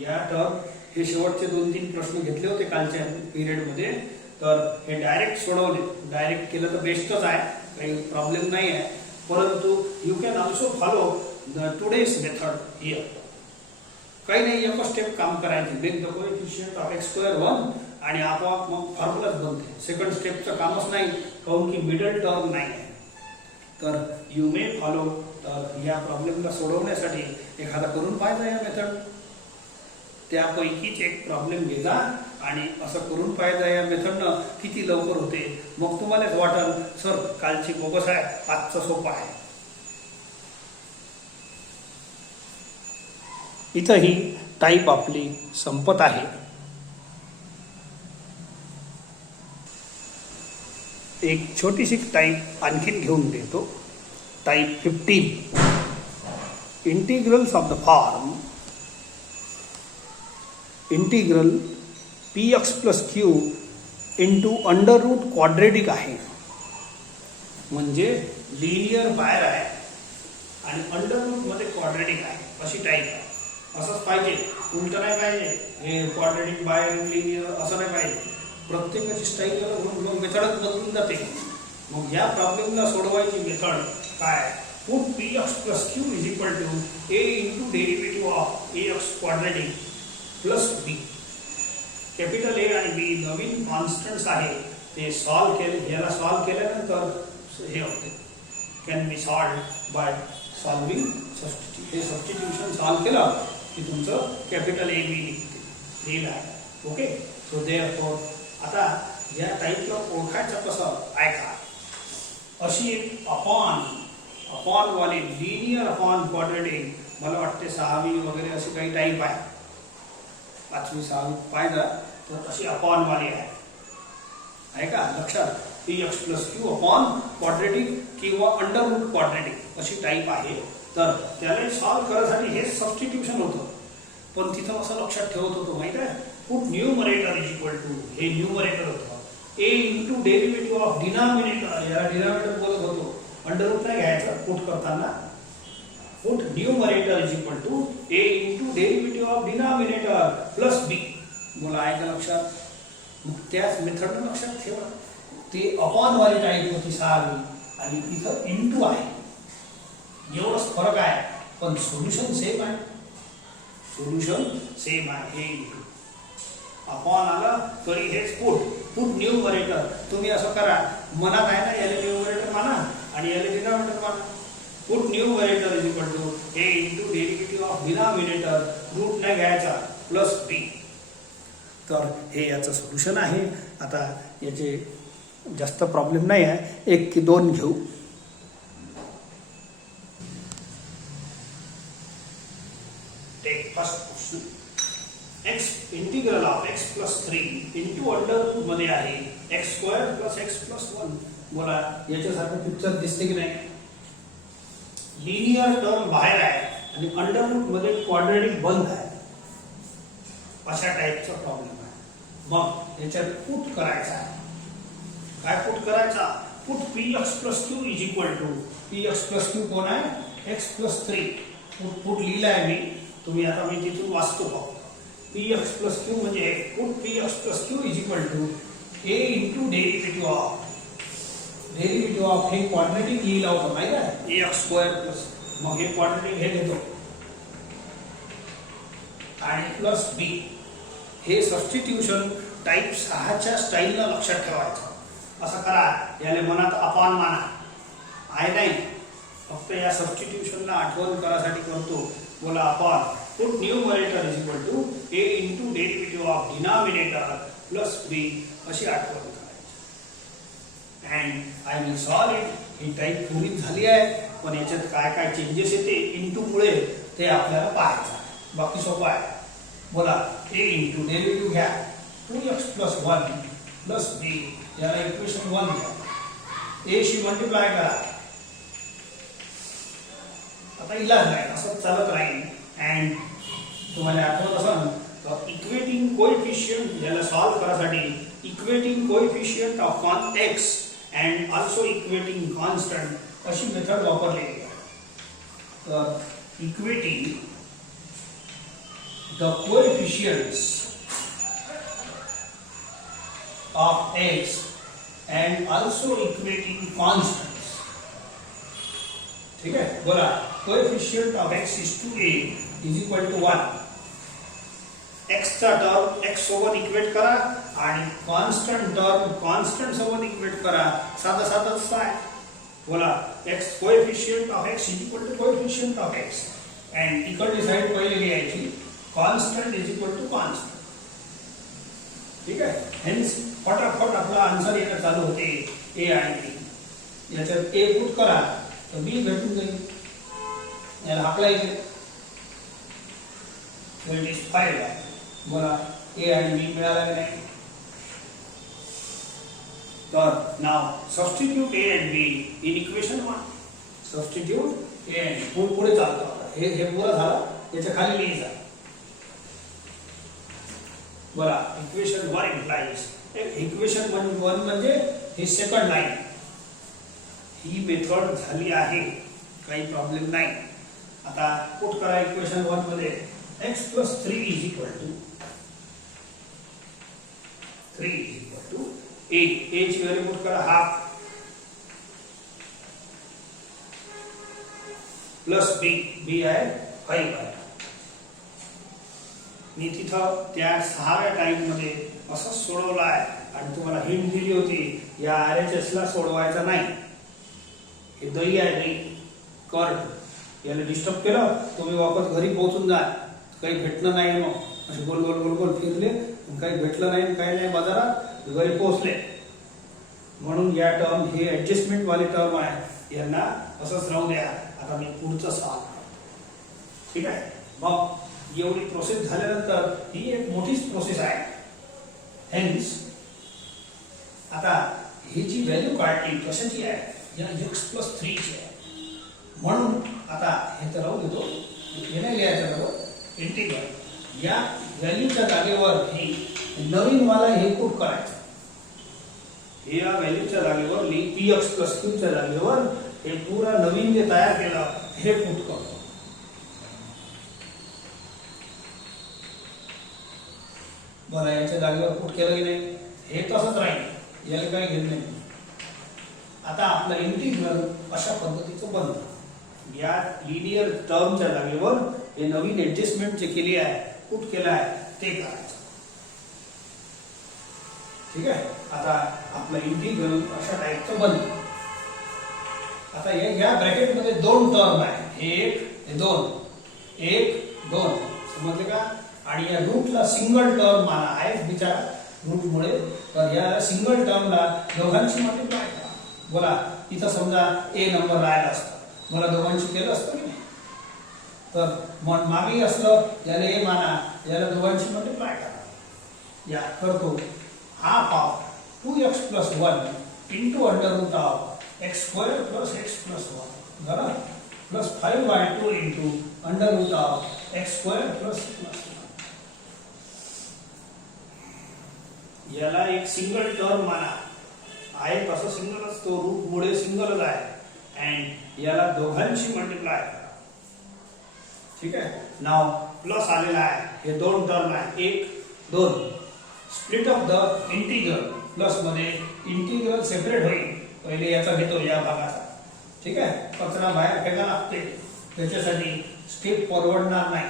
या टर्म हे शेवटचे 2-3 प्रश्न घेतले होते कालच्या पिरियड मध्ये, तर हे डायरेक्ट सोडवले. डायरेक्ट केलं तर बेस्टच आहे, काही प्रॉब्लेम नाही आहे. परंतु you can also follow the today's method here. काही नाही, एक स्टेप काम करायचे. Make the coefficient of X square 1 आणि आपोआप मग फॉर्म्युलाच बनते. सेकंड स्टेपचं कामच नाही, काऊन की मिडल टर्म नाही आहे. तर यू मे फॉलो. तर या प्रॉब्लेमला सोडवण्यासाठी एखादा करून पाहिजे या मेथड. त्यापैकीच एक प्रॉब्लेम घेजा आणि असं करून पाहिजे या मेथडनं किती लवकर होते. मग तुम्हालाच वाटेल सर कालची बोगस आहे, आजचं सोपं आहे. इथं ही टाईप आपली संपत आहे. एक छोटीशी टाईप आणखीन घेऊन देतो. Type 15 integrals of the form integral px plus Q into under root quadratic आहे. म्हणजे लिनियर बाहेर आहे आणि अंडर रूट मध्ये क्वाड्रेटिक आहे, अशी टाईप आहे. असंच पाहिजे, उलट नाही पाहिजे. हे क्वाड्रेटिक बाहेर लिनियर असं नाही पाहिजे. प्रत्येकाची स्टाईल मेथडच बदलून जाते. मग या प्रॉब्लेमला सोडवायची मेथड काय? Put px plus Q is equal to a into derivative of ax quadratic plus B. Capital A आणि बी नवीन कॉन्स्टंट्स आहे, ते सॉल्व केले. याला सॉल्व केल्यानंतर हे होते, can be solve by solving substitution. हे सबस्टिट्यूशन सॉल्व केलं की तुमचं कॅपिटल ए बी लिहिलं आहे. ओके, सो देअरफॉर आता या टाईपला ओळखायचं कसं ऐका. अशी एक अपॉन वाली लिनियर अपॉन क्वाड्रेटिक, मला वाटते 6वी वगैरे अशी काही टाईप आहे, 5वी 6वी पाहिजे तर अशी अपॉन वाली आहे का लक्षात. px + q अपॉन क्वाड्रेटिक किंवा अंडर रूट क्वाड्रेटिक अशी टाईप आहे. तर त्याला सॉल्व करण्यासाठी हे सबस्टिट्यूशन होतं, पण तिथं असं लक्षात ठेवत होतो माहित आहे, put numerator is equal to, हे न्यूमरेटर होतं a into derivative of denominator, याला डिनॉमिनेटर बोलत होतो, अंडर रूट नाही घ्यायचं पुट करताना. Put numerator is equal to a into derivative of denominator plus b. बोला आहे का लक्षात. मग त्याच मेथडनं लक्षात ठेवा, ते अपॉन वाली टाईप होती 6वी आणि इथं इंटू आहे, एवढंच फरक आहे, पण सोल्युशन सेम आहे. सोल्युशन सेम आहे. हे इंटू अपॉन आला तरी हेच पुट न्यूमरेटर. तुम्ही असं करा, मनात आहे ना याला न्यूमरेटर माना आणि याला डिनॉमिनेटर माना. Put numerator is equal to a into derivative of denominator, root नाही घ्यायचा, प्लस b. तर हे याचं सोल्युशन आहे. आता याचे जास्त प्रॉब्लेम नाही आहे, 1 की 2 घेऊ. Take first question. x integral of x + 3 into under root मध्ये आहे x² + x + 1. बोला याच्यासारखं पिक्चर दिसते की नाही. लिनियर टर्म बाहेर आहे आणि अंडर रूट मध्ये क्वाड्रेटिक बंद आहे, अशा टाईपचा प्रॉब्लेम आहे. मग याच्यात पुट करायचा आहे. काय पुट करायचा. Put px + q is equal to, px + q कोण आहे, x + 3. पुट लिहिला आहे मी, तुम्ही आता मी तिथून वाचतो पाहू. px + q म्हणजे put px + q is equal to a into derivative of हे क्वाड्रेटिक लिहिला होता माहिती आहे, ax² प्लस, मग हे क्वाड्रेटिक हे घेतो आणि प्लस b. हे सबस्टिट्यूशन टाईप 6च्या स्टाईलला लक्षात ठेवायचं. असं करा, याला मनात अपॉन माना आहे नाही, फक्त या सबस्टिट्यूशनला आठवण करासाठी करतो. बोला upon put numerator is equal to a into derivative of denominator plus b अशी आठवण करायची. And I will solve it. ही टाईप पूर्ण झाली आहे, पण याच्यात काय काय चेंजेस येते इंटू मुळे ते आपल्याला पाहायचं आहे. बाकी सोपं आहे. बोला a इंटू डेरिव्हेटिव्ह घ्या 2x + 1 प्लस b, याला इक्वेशन 1 घ्या, a शी मल्टिप्लाय करा. आता इलाज नाही, असं चालत राहील. अँड तुम्हाला आठवत असेल इक्वेटिंग कोएफिशियंट, याला सॉल्व करासाठी equating coefficient of x and also equating constant अशी मेथड वापरलेली आहे. तर equating the coefficients of x and also equating constants. ठीक है. बोला coefficient of x is 2a is equal to 1. x चा टर्म x सोबत इक्वेट करा आणि कॉन्स्टंट टर्म कॉन्स्टंट सोबत इक्वेट करा. साधा साधाच आहे. बोला x coefficient of x is equal to coefficient of x and इकडची साइड पहिले लिहायची constant is equal to constant. ठीक आहे. हेन्स फटाफट आपला आन्सर येणं चालू होते ए आणि बी. याच्यात ए पुट करा तर बी भेटून जाईल. याला हाकलायचे 25 आहे. बोला ए आणि बी मिळाला की नाही. तर नाव substitute A and B in equation 1. Substitute A and पुढे चालतो. हे पुरा झालं, याच्या खाली लिहायचं. बोला इक्वेशन 1 इम्प्लाइज, इक्वेशन 1 म्हणजे ही सेकंड लाईन. ही मेथड झाली आहे, काही प्रॉब्लेम नाही. आता पुट करा इक्वेशन 1 मध्ये x + 3 is equal to 3 is equal to a. a ची व्हॅल्यू पुट करा हाफ प्लस b आहे 5 आहे. मी तिथं त्या 6व्या टाइम मध्ये असं सोडवलं आहे आणि तुम्हाला हिंट दिली होती या RHS ला सोडवायचा नाही. हे दही आहे, दही कर्ड, याला डिस्टर्ब केलं तुम्ही वापस घरी पोहोचून जा, काही भेटणं नाही. मग असे गोल गोल गोल गोल फिरले काही भेटलं नाही, काही नाही, बाजारात घरी पोहोचले. म्हणून या टर्म हे ऍडजस्टमेंट वाले टर्म आहे, यांना असंच राहू द्या. आता मी पुढचं सॉल्व. ठीक आहे. मग एवढी प्रोसेस झाल्यानंतर ही एक मोठीच प्रोसेस आहे. हेन्स आता ही जी व्हॅल्यू काढली कशाची आहे, या x+3 ची आहे. म्हणून आता हे तर राहू देतो, हे नाही लिहायचं बरोबर. इंटिग्रल या व्हॅल्यूच्या जागेवर ही नवीन मला हे पुट करायचं. हे या व्हॅल्यूच्या जागेवर मी px+q च्या जागेवर हे पुरा नवीन जे तयार केलं हे पुट करतो. बघा याच्या जागेवर पुट केलं की नाही, हे तसंच राहील, याला काही घेत नाही. आता आपलं इंटिग्रल अशा पद्धतीचं बनलं. या लिनियर टर्मच्या जागेवर हे नवीन ऍडजस्टमेंट जे केली आहे, पुट केलं आहे ते करायचं. ठीक आहे. आता आपलं इंटिग्रल अशा टाईपचं बनलं. आता या ब्रॅकेट मध्ये दोन टर्म आहे, हे एक, हे दोन, एक, दोन, समजले का? आणि या रूटला सिंगल टर्म माना आहे बिचारा रूट मुळे. तर या सिंगल टर्मला दोघांची मल्टिप्लाय करा. बोला इथं समजा ए नंबर राहिला असतं, मला दोघांची केलं असतं की नाही, तर मागे असलं याला ए माना, याला दोघांची मल्टिप्लाय करा. या करतो. Half of 2x+1 into under root of x² + x+1 बरोबर, plus 5/2 into under root of x² + x+1. याला एक सिंगल टर्म माना आहे, तसं सिंगल असतो, रूट मुळे सिंगलच आहे. अँड याला दोघांची मल्टिप्लाय करा. ठीक आहे. नाव प्लस आलेला आहे, हे दोन टर्म आहे, एक, दोन. Split of the integral. Plus मध्ये इंटिग्रल सेपरेट होईल. पहिले याचा घेतो, या भागाचा. ठीक आहे. कचरा बाहेर फेका लागते, त्याच्यासाठी स्टेप परवडणार नाही.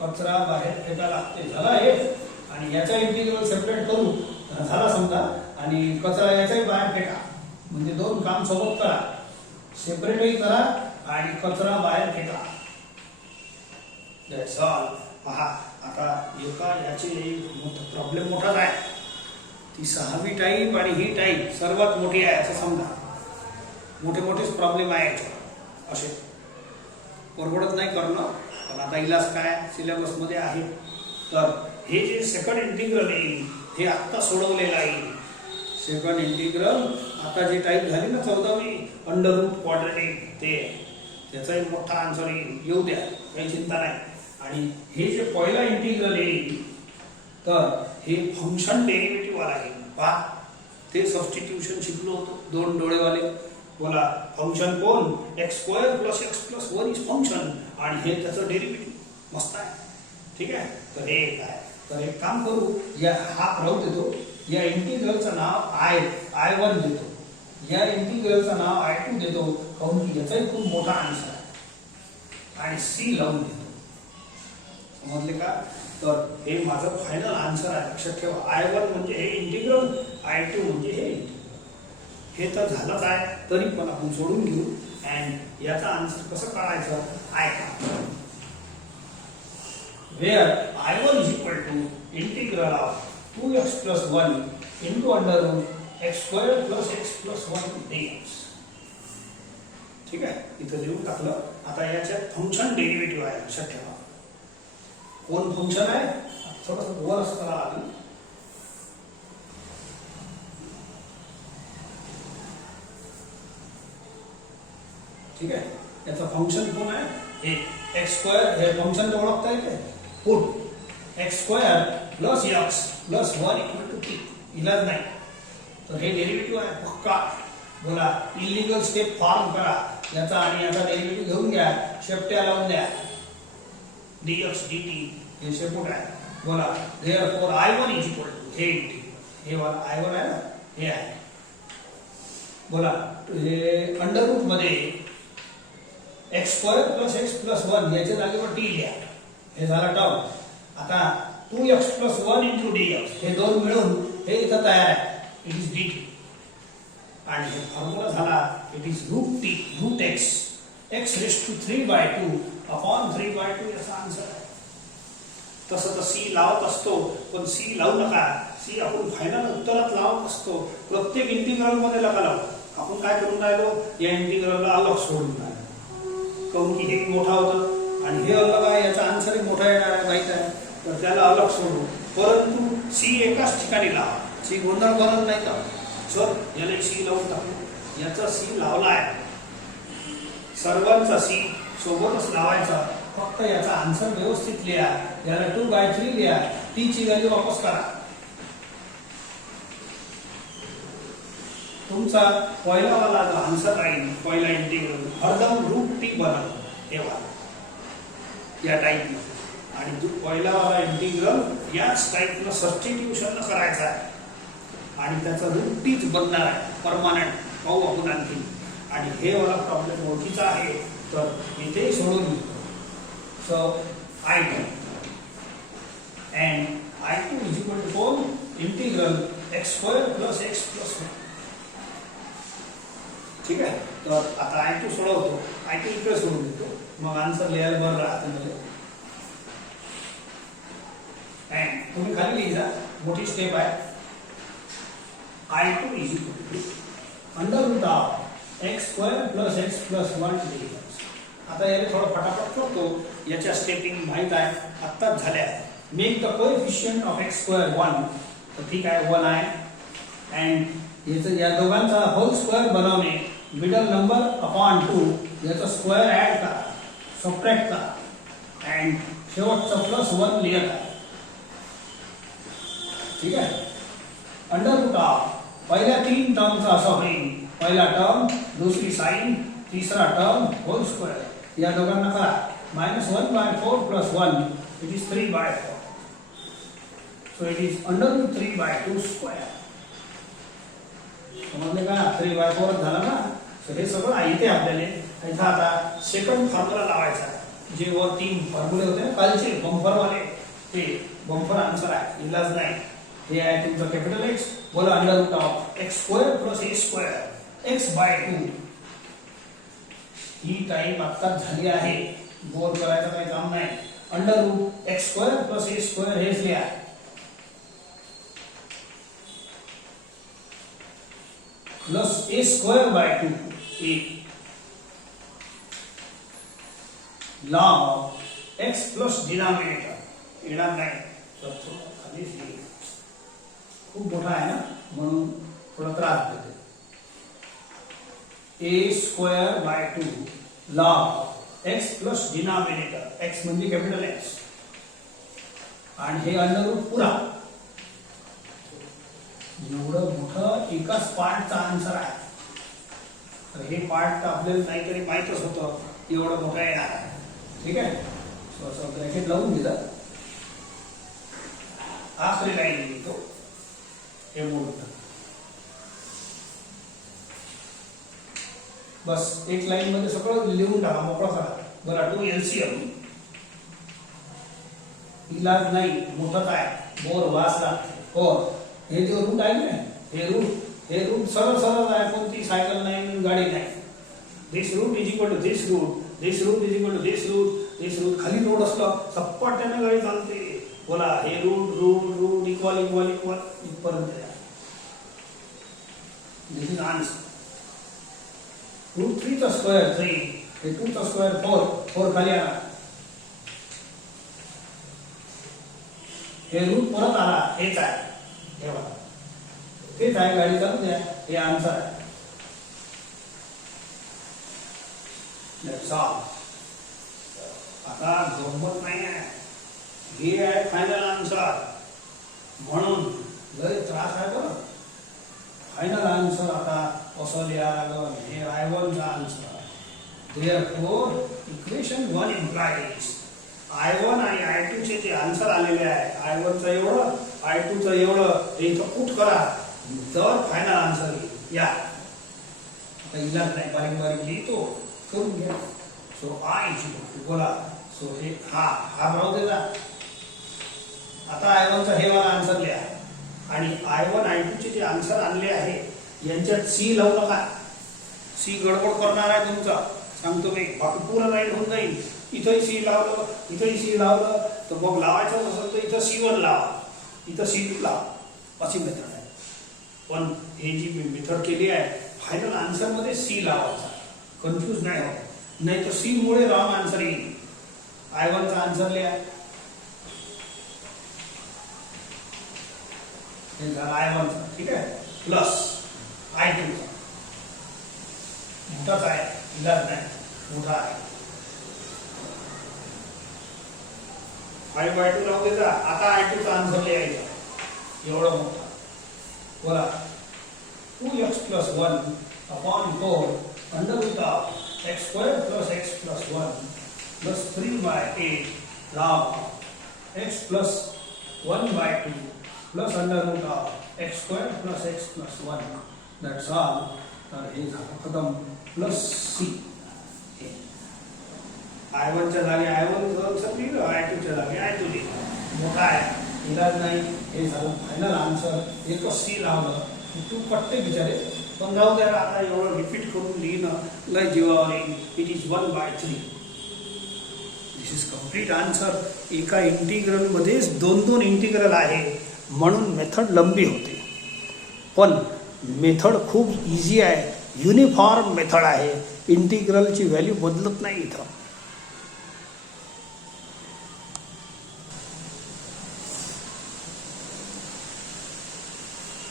कचरा बाहेर फेका लागते. झाला हे. आणि याचा इंटिग्रल सेपरेट करू, झाला समजा, आणि कचरा याचाही बाहेर फेका. म्हणजे दोन काम सोबत करा, सेपरेटही करा आणि कचरा बाहेर फेका. That's all. पहा आता एका याचे प्रॉब्लेम मोठाच आहे. ती 6वी टाईप आणि ही टाईप सर्वात मोठी आहे असं समजा. मोठे मोठेच प्रॉब्लेम आहे असे, परवडत नाही करणं, पण आता इलाज काय, सिलेबस मध्ये आहे. तर हे जे सेकंड इंटिग्रल येईल हे आत्ता सोडवलेलं आहे. सेकंड इंटिग्रल आता जी टाईप झाली ना 14वी अंडर रूट क्वाड्रेटिक, ते त्याचा एक मोठा आन्सर येऊ द्या, काही चिंता नाही. आणि हे जे पहिला इंटिग्रल येईल तर हे फंक्शन डेरिव्हेटिव्ह वाला आहे. पहा ते सबस्टिट्यूशन शिकलो होतो, दोन डोळेवाले. बोला फंक्शन कोण, x² + x+1 इज फंक्शन, आणि हे त्याचं डेरिव्हेटिव्ह. मस्त आहे. ठीक आहे. तर हे एक आहे. तर एक काम करू, या हा राहू देतो. या इंटिग्रलचं नाव I1 देतो, या इंटिग्रलचं नाव I2 देतो, काऊन की याचाही खूप मोठा आन्सर आहे. आणि C लावून देतो. समजले का? तर हे माझं फायनल आन्सर आहे. लक्षात ठेवा, I1 म्हणजे हे इंटिग्रल, I2 म्हणजे हे इंटिग्रल. हे तर झालंच आहे, तरी पण आपण सोडून घेऊ. अँड याचा आन्सर कसं काढायचं, where I1 is equal to integral of 2x+1 into under root x² + x+1 dx. ठीक आहे. इथं लिहून टाकलं. आता याच्यात फंक्शन डेरिव्हेटिव्ह आहे, लक्षात ठेवा. कोण फंक्शन आहे, थोडंसं वर असताना आधी. ठीक आहे. याचं फंक्शन कोण आहे, हे x². हे फंक्शन ओळखता येते, पुट x² + x + 1 = t. इलाज नाही. तर हे डेरिव्हेटिव्ह आहे पक्का. बोला इलिगल स्टेप फॉर्म करा, याचा आणि याचा डेरिव्हेटिव्ह घेऊन घ्या, शेपट्या लावून द्या. dx dt हे शेपूट आहे. बोला therefore I1 is equal to, हे इंटिग्रल, हे वाला I1 आहे ना, हे आहे. बोला हे अंडर रूट मध्ये x² + x+1 याच्या जागेवर t लिहा. हे झाला टर्म. आता 2x+1 * dx हे दोन मिळून हे इथं तयार आहे, इट इज dt. आणि हे फॉर्म्युला झाला, it is √t √x x⁵3/2 / 3/2 याचा आन्सर आहे. तसं तर सी लावत असतो, पण सी लावू नका. सी आपण फायनल उत्तरात लावत असतो. प्रत्येक इंटिग्रल मध्ये नका लावू. आपण काय करून राहिलो, या इंटिग्रलला अलग सोडून राहिलो. काऊन की हे मोठा होतं आणि हे अलग आहे, याचा आन्सर मोठा येणार आहे माहित आहे, तर त्याला अलग सोडू. परंतु सी एकाच ठिकाणी लावा. सी गोंधळ करत नाही तर चल याला सी लावून टाकू. याचा सी लावला आहे, सर्वांचा सी सोबतच लावायचा. फक्त याचा आन्सर व्यवस्थित लिहा. याला 2/3 लिहा. टी ची व्हॅल्यू वापस करा. तुमचा पहिला वाला जो आन्सर राहील, पहिला इंटिग्रल हरदम √t बनव ठेवा या टाइप मध्ये. आणि जो पहिला वाला इंटिग्रल याच टाइपनं सबस्टिट्यूशन करायचा आहे आणि त्याचा √tच बनणार आहे परमानंट. पाहू आपण आणखी. आणि हे वाला प्रॉब्लेम ओळखीचा आहे तर इथे सोडून घेऊ. So I2 and I2 is equal to कोण इंटिग्रल x² + x + 1. ठीक आहे. तर आता I2 सोडवतो. I2 इकडे सोडून देतो, मग आन्सर लिहायला बरं राहतं मला. अँड तुम्ही खाली लिहा, मोठी स्टेप आहे. I2 is equal to √x² + x + 1 आता याला थोडं फटाफट करतो. याच्या स्टेपिंग माहित आहे, आत्ताच झाल्या. Make the coefficient of x² 1. तर ठीक आहे, 1 आहे. अँड याचं या दोघांचा होल स्क्वेअर बनवणे, मिडल नंबर अपॉन 2 याचा स्क्वेअर ऍड करा, सबट्रॅक्ट करा अँड शेवटचा +1 लिहा. ठीक आहे. √, पहिल्या 3 टर्मचा असं होईल. पहिला टर्म, दुसरी साइन, तीसरा टर्म होल स्क्वेअर. या दोघांना करा. -1/4 + 1 it is 3/4. So it is √3/2². समजले का? 3/4 झाला ना. सो हे सगळं इथे आपल्याला इथं आता सेकंड फॉर्म्युला लावायचा. जे वर 3 फॉर्म्युले होते कालचे बंफरवाले, ते बंफर आन्सर आहे, इलाज नाही. हे आहे तुमचं कॅपिटल X. बोला √x² + a² x/2. ही टाइप आत्ताच झाली आहे, बोर करायचं काही काम नाही. √x² + a² हेच लिहा. Plus a²/2 log x plus denominator येणार नाही तर खाली खूप मोठा आहे ना, म्हणून थोडा त्रास देते. a²/2 log x plus denominator, x म्हणजे कॅपिटल X आणि हे अंडर पुरा. एवढं मोठं एकाच पार्टचा आन्सर आहे. तर हे पार्ट आपल्याला नाहीतरी माहीतच होतं एवढं मोठं येणार आहे. ठीक आहे. सो असं ब्रॅकेट लावून दिला. आखरी लाईन लिहितो हे मोठं. बस एक लाईन मध्ये सगळं लिहून टाका, मोकळा करा. बरं 2 LCM इलाज नाही, मोठंच आहे, बोर वास लागते. हो, हे जो रूट आहे ना, हे रूट सरळ सरळ आहे, कोणती सायकल नाही, गाडी नाही. This root is equal to this root, this root is equal to this root, this root. खाली रोड असलं सपाट्याने गाडी चालते. बोला हे root root root equal equal equal इथपर्यंत. This is answer. √3 चा स्क्वेअर 3, हे 2 चा स्क्वेअर 4, 4 खाली आला. हे रूट परत आला, हेच आहे. हे बघा, तेच आहे, गाडी चालू द्या. हे आन्सर आहे. आता गंमत नाही आहे, हे आहे फायनल आन्सर. म्हणून लय त्रास आहे तर फायनल आन्सर आता असं लिहा लागल. हे I1 चा answer. Therefore equation 1 implies I1 आणि I2 चे जे आन्सर आलेले आहे, I1 चं एवढं, I2 चं एवढं, हे इथं पुट करा तर फायनल आन्सर येईल. या आता इलाज नाही, बारीक बारीक लिहितो, करून घ्या. सो बोला. सो हे हा राहू देता. आता I1 चा हे वाला आन्सर लिहा आणि I1 I2 चे जे आन्सर आणले आहे यांच्यात सी लावू नका. सी गडबड करणार आहे तुमचा. सांगतो मी, बाकी पूर्ण राईट होऊन जाईल. इथंही सी लावलं, इथंही सी लावलं, तर मग लावायचं असेल तर इथं C1 लावा, इथं C2 लावा, अशी मेथड आहे. पण हे जी मी मेथड केली आहे, फायनल आन्सर मध्ये C लावायचा, कन्फ्यूज नाही हो, नाही तर C मुळे रॉंग आन्सर येईल. I1 चा आन्सर लिहा, हे झालं I1 चा, ठीक आहे, प्लस I2 चा, मोठाच आहे, इलाज नाही, मोठा आहे. 5/2 लावून द्यायचा. आता I2 चा आन्सर लिहायचा, एवढा मोठा. बोला, 2x plus 1 upon 4 under root of x square plus x plus 1 plus 3 by 8 log x plus 1 by 2 plus under root of x square plus x plus 1. That's all. तर हे झालं खतम. Plus C. I1 च्या जागी I1 answer लिहिलं, I2 च्या जागी I2 लिहिलं. मोठा आहे, इलाज नाही. हे झालं फायनल आन्सर. एकच C लावलं, तू पट्टे बिचारे, पण जाऊ द्या. आता एवढं रिपीट करून लिहिणं लय जीवावर येईल. It is 1/3. This is complete answer. एका इंटिग्रल मध्येच 2-2 इंटिग्रल आहे, म्हणून मेथड लंबी होते. पण मेथड खूप इझी आहे, युनिफॉर्म मेथड आहे. इंटिग्रलची व्हॅल्यू बदलत नाही इथं.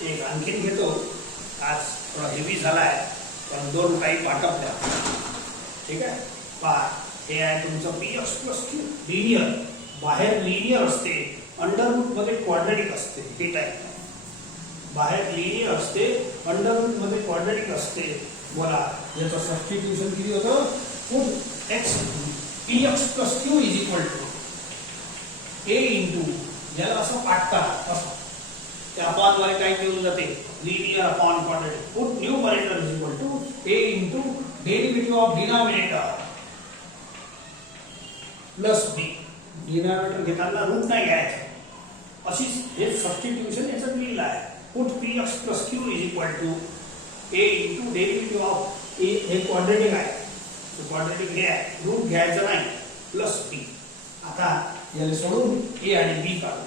एक आणखीन घेतो. आज थोडा हेवी झाला आहे, पण 2 काही वाटप द्या, ठीक आहे. पहा, हे आहे तुमचं px plus q लिनियर. बाहेर लिनियर असते, अंडर रूट मध्ये क्वाड्रेटिक असते. हे टाईप बाहेर लिनियर असते, अंडर रूट मध्ये क्वाड्रेटिक असते. बोला, याचं सबस्टिट्यूशन किती होतं? Put x px plus q is equal to a into, याला असं पाठता, असं त्या अपॉन वर काय घेऊन जाते, linear upon quadratic. Put numerator is equal to a into derivative of denominator plus b. Denominator घेताना रूट नाही घ्यायचं. अशीच हे सबस्टिट्यूशन याच्यात लिहिलं आहे. Put px plus q is equal to a into derivative of a. हे क्वाड्रेटिक आहे, क्वाड्रेटिक हे आहे, रूट घ्यायचं नाही, प्लस b. आता याला सोडून a आणि b काढू.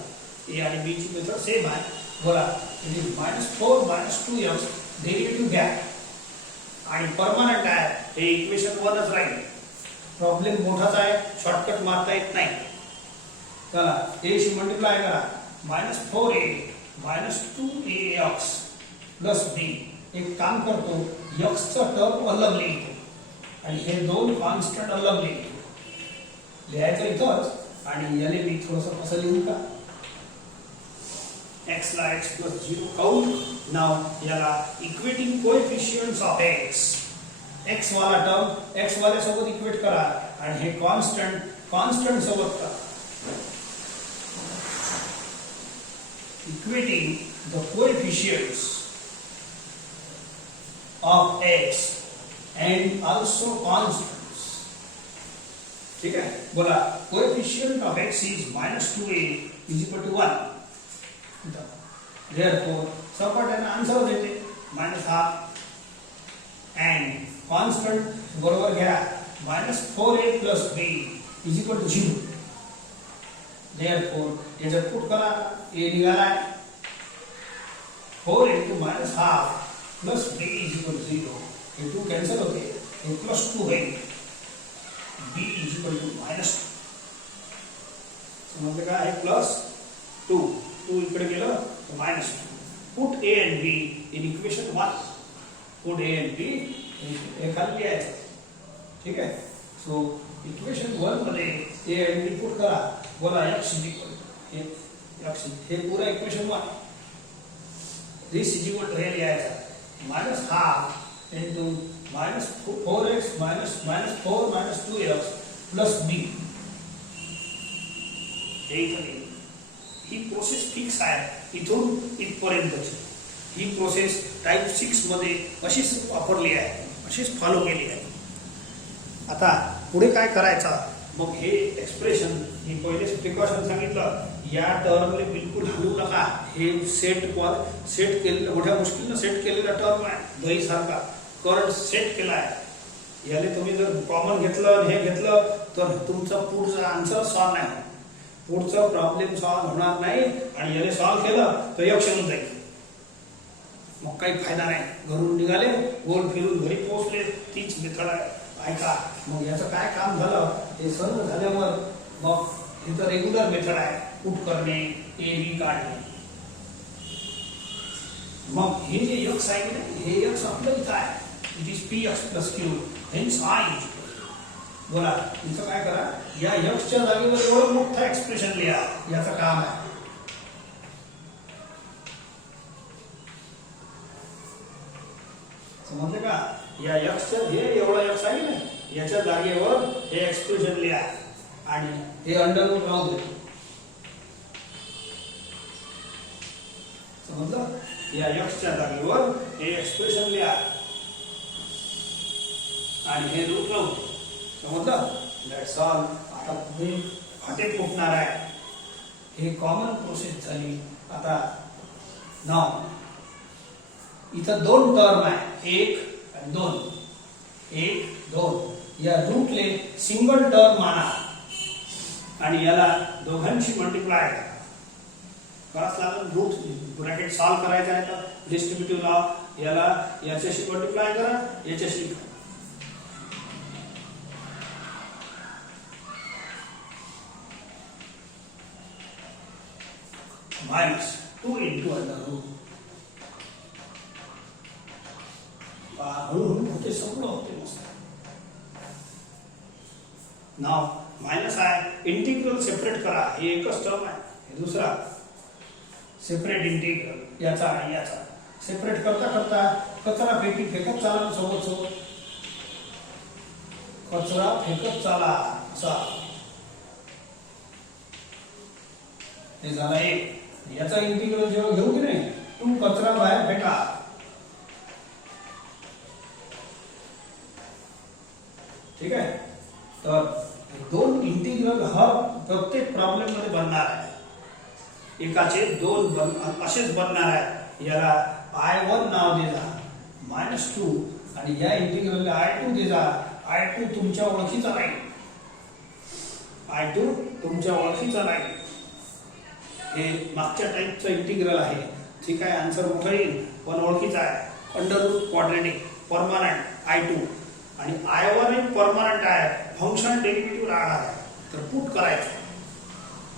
a आणि b ची मेथड सेम आहे. बोला, इट इज -4 -2x डेरिवेटिव्ह घ्या आणि परमनंट आहे. हे इक्वेशन 1च राहील. प्रॉब्लेम मोठाच आहे, शॉर्टकट मारता येत नाही. चला, a शी मल्टिप्लाय करा. -4a -2ax plus b. एक काम करतो, x चा टर्म अलग लिहितो आणि हे 2 कॉन्स्टंट अलग लिहितो. लिहायचं इथंच आणि याले मी थोडंसं कसं लिहू का, x ला x plus 0 काउंट. नाव याला equating coefficients of x. x वाला टर्म x वाले सोबत इक्वेट करा आणि हे कॉन्स्टंट सोबत करा. Equating the coefficients of x and also constants. ठीक है, बोला, coefficient of x is -2a is equal to 1. Therefore, support and answer देते -1/2 and constant बरोबर घ्या -4a plus b is equal to 0. Therefore, याच्यात पुट करा, a निघाला 4 into -1/2 plus b is equal to 0. ये 2 कैंसिल होते, ये +2 है, b is equal to -2. समझले का, है +2. 2 इकडे गेलं तर -2. Put a and b in equation 1. Put a and b हे खाली लिहायचं, ठीक आहे. सो इक्वेशन 1 मध्ये a and b पुट करा. बोला, x is equal to x, हे पूरा equation 1. this is equal to हे लिहायचं -1/2 into -4x -4 -2x plus b. हे इथे ही प्रोसेस फिक्स आहे इथून इथपर्यंतची. ही प्रोसेस टाइप 6 मध्ये अशीच वापरली आहे, अशीच फॉलो केली आहे. आता पुढे काय करायचं, मग हे एक्सप्रेशन, ही पहिलेच प्रिकॉशन सांगितलं, या टर्मले बिलकुल हलवू नका. हे सेट केलेलं, मोठ्या मुश्किलनं सेट केलेला टर्म आहे, दही सारखा करंट सेट केला आहे. याले तुम्ही जर कॉमन घेतलं आणि हे घेतलं तर तुमचा पुढचा आन्सर सॉल्व नाही होणार. पुढचा प्रॉब्लेम सॉल्व होणार नाही आणि याने सॉल्व केलं तर यक्ष येऊन जाईल. मग काही फायदा नाही. घरून निघाले, गोल फिरून घरी पोहोचले, तीच मेथड आहे. ऐका, मग याचं काय काम झालं हे सर्व झाल्यावर मग हे तर रेग्युलर मेथड आहे. पुट करणे, ए बी काढणे. मग हे जे यक्स आहे की नाही, हे यक्स आपलं इथं आहे. It is P X plus Q hence I. बोला इथं काय करा, या यक्सच्या जागेवर एवढं मोठं एक्सप्रेशन लिहा. याचं काम आहे. समजले का? या यक्सचं हे एवढं यक्स आहे ना, याच्या जागेवर हे एक्सप्रेशन लिहा आणि हे अंडर रूट राहू दे. समजलं? या यक्सच्या जागेवर हे एक्सप्रेशन लिहा आणि हे रूट राहू दे. समजलं? That's all. आता पुढे फाटे फुटणार आहे. हे कॉमन प्रोसेस झाली. आता नाव इथं दोन टर्म आहे, एक आणि दोन. एक दोन या रूटले सिंगल टर्म माना आणि याला दोघांची मल्टिप्लाय कराच लागेल. रूट ब्रॅकेट सॉल्व करायचा आहे तर डिस्ट्रीब्युटिव्ह लॉ याला याच्याशी मल्टिप्लाय करा, याच्याशी minus 2 into under root. हळूहळू होते, सगळं होते मस्त. नाव मायनस आहे. इंटिग्रल सेपरेट करा. हे एकच टर्म आहे. हे दुसरा सेपरेट इंटिग्रल याचा आणि याचा सेपरेट करता करता कचरा फेकत चाला. सोबत कचरा फेकत चाला. असा हे झाला एक. याचा इंटिग्रल जेव्हा घेऊ की नाही, तू कचरा बाहेर फेका. ठीक आहे. तर दोन इंटिग्रल हर प्रत्येक प्रॉब्लेम मध्ये बनणार आहे. एकाचे दोन असेच बनणार आहे. याला I1 नाव दे जा, -2 आणि या इंटिग्रलला I2 दे जा. I2 तुमच्या ओळखीचा नाही. I2 तुमच्या ओळखीचा नाही. हे मागच्या टाइपचं इंटिग्रल आहे. ठीक आहे. आन्सर मोठा येईल पण ओळखीचा आहे. Under route quadratic permanent I2 आणि I1 एक परमनंट आहे. फंक्शन डेरिव्हेटिव्ह राहणार आहे. तर पुट करायचं.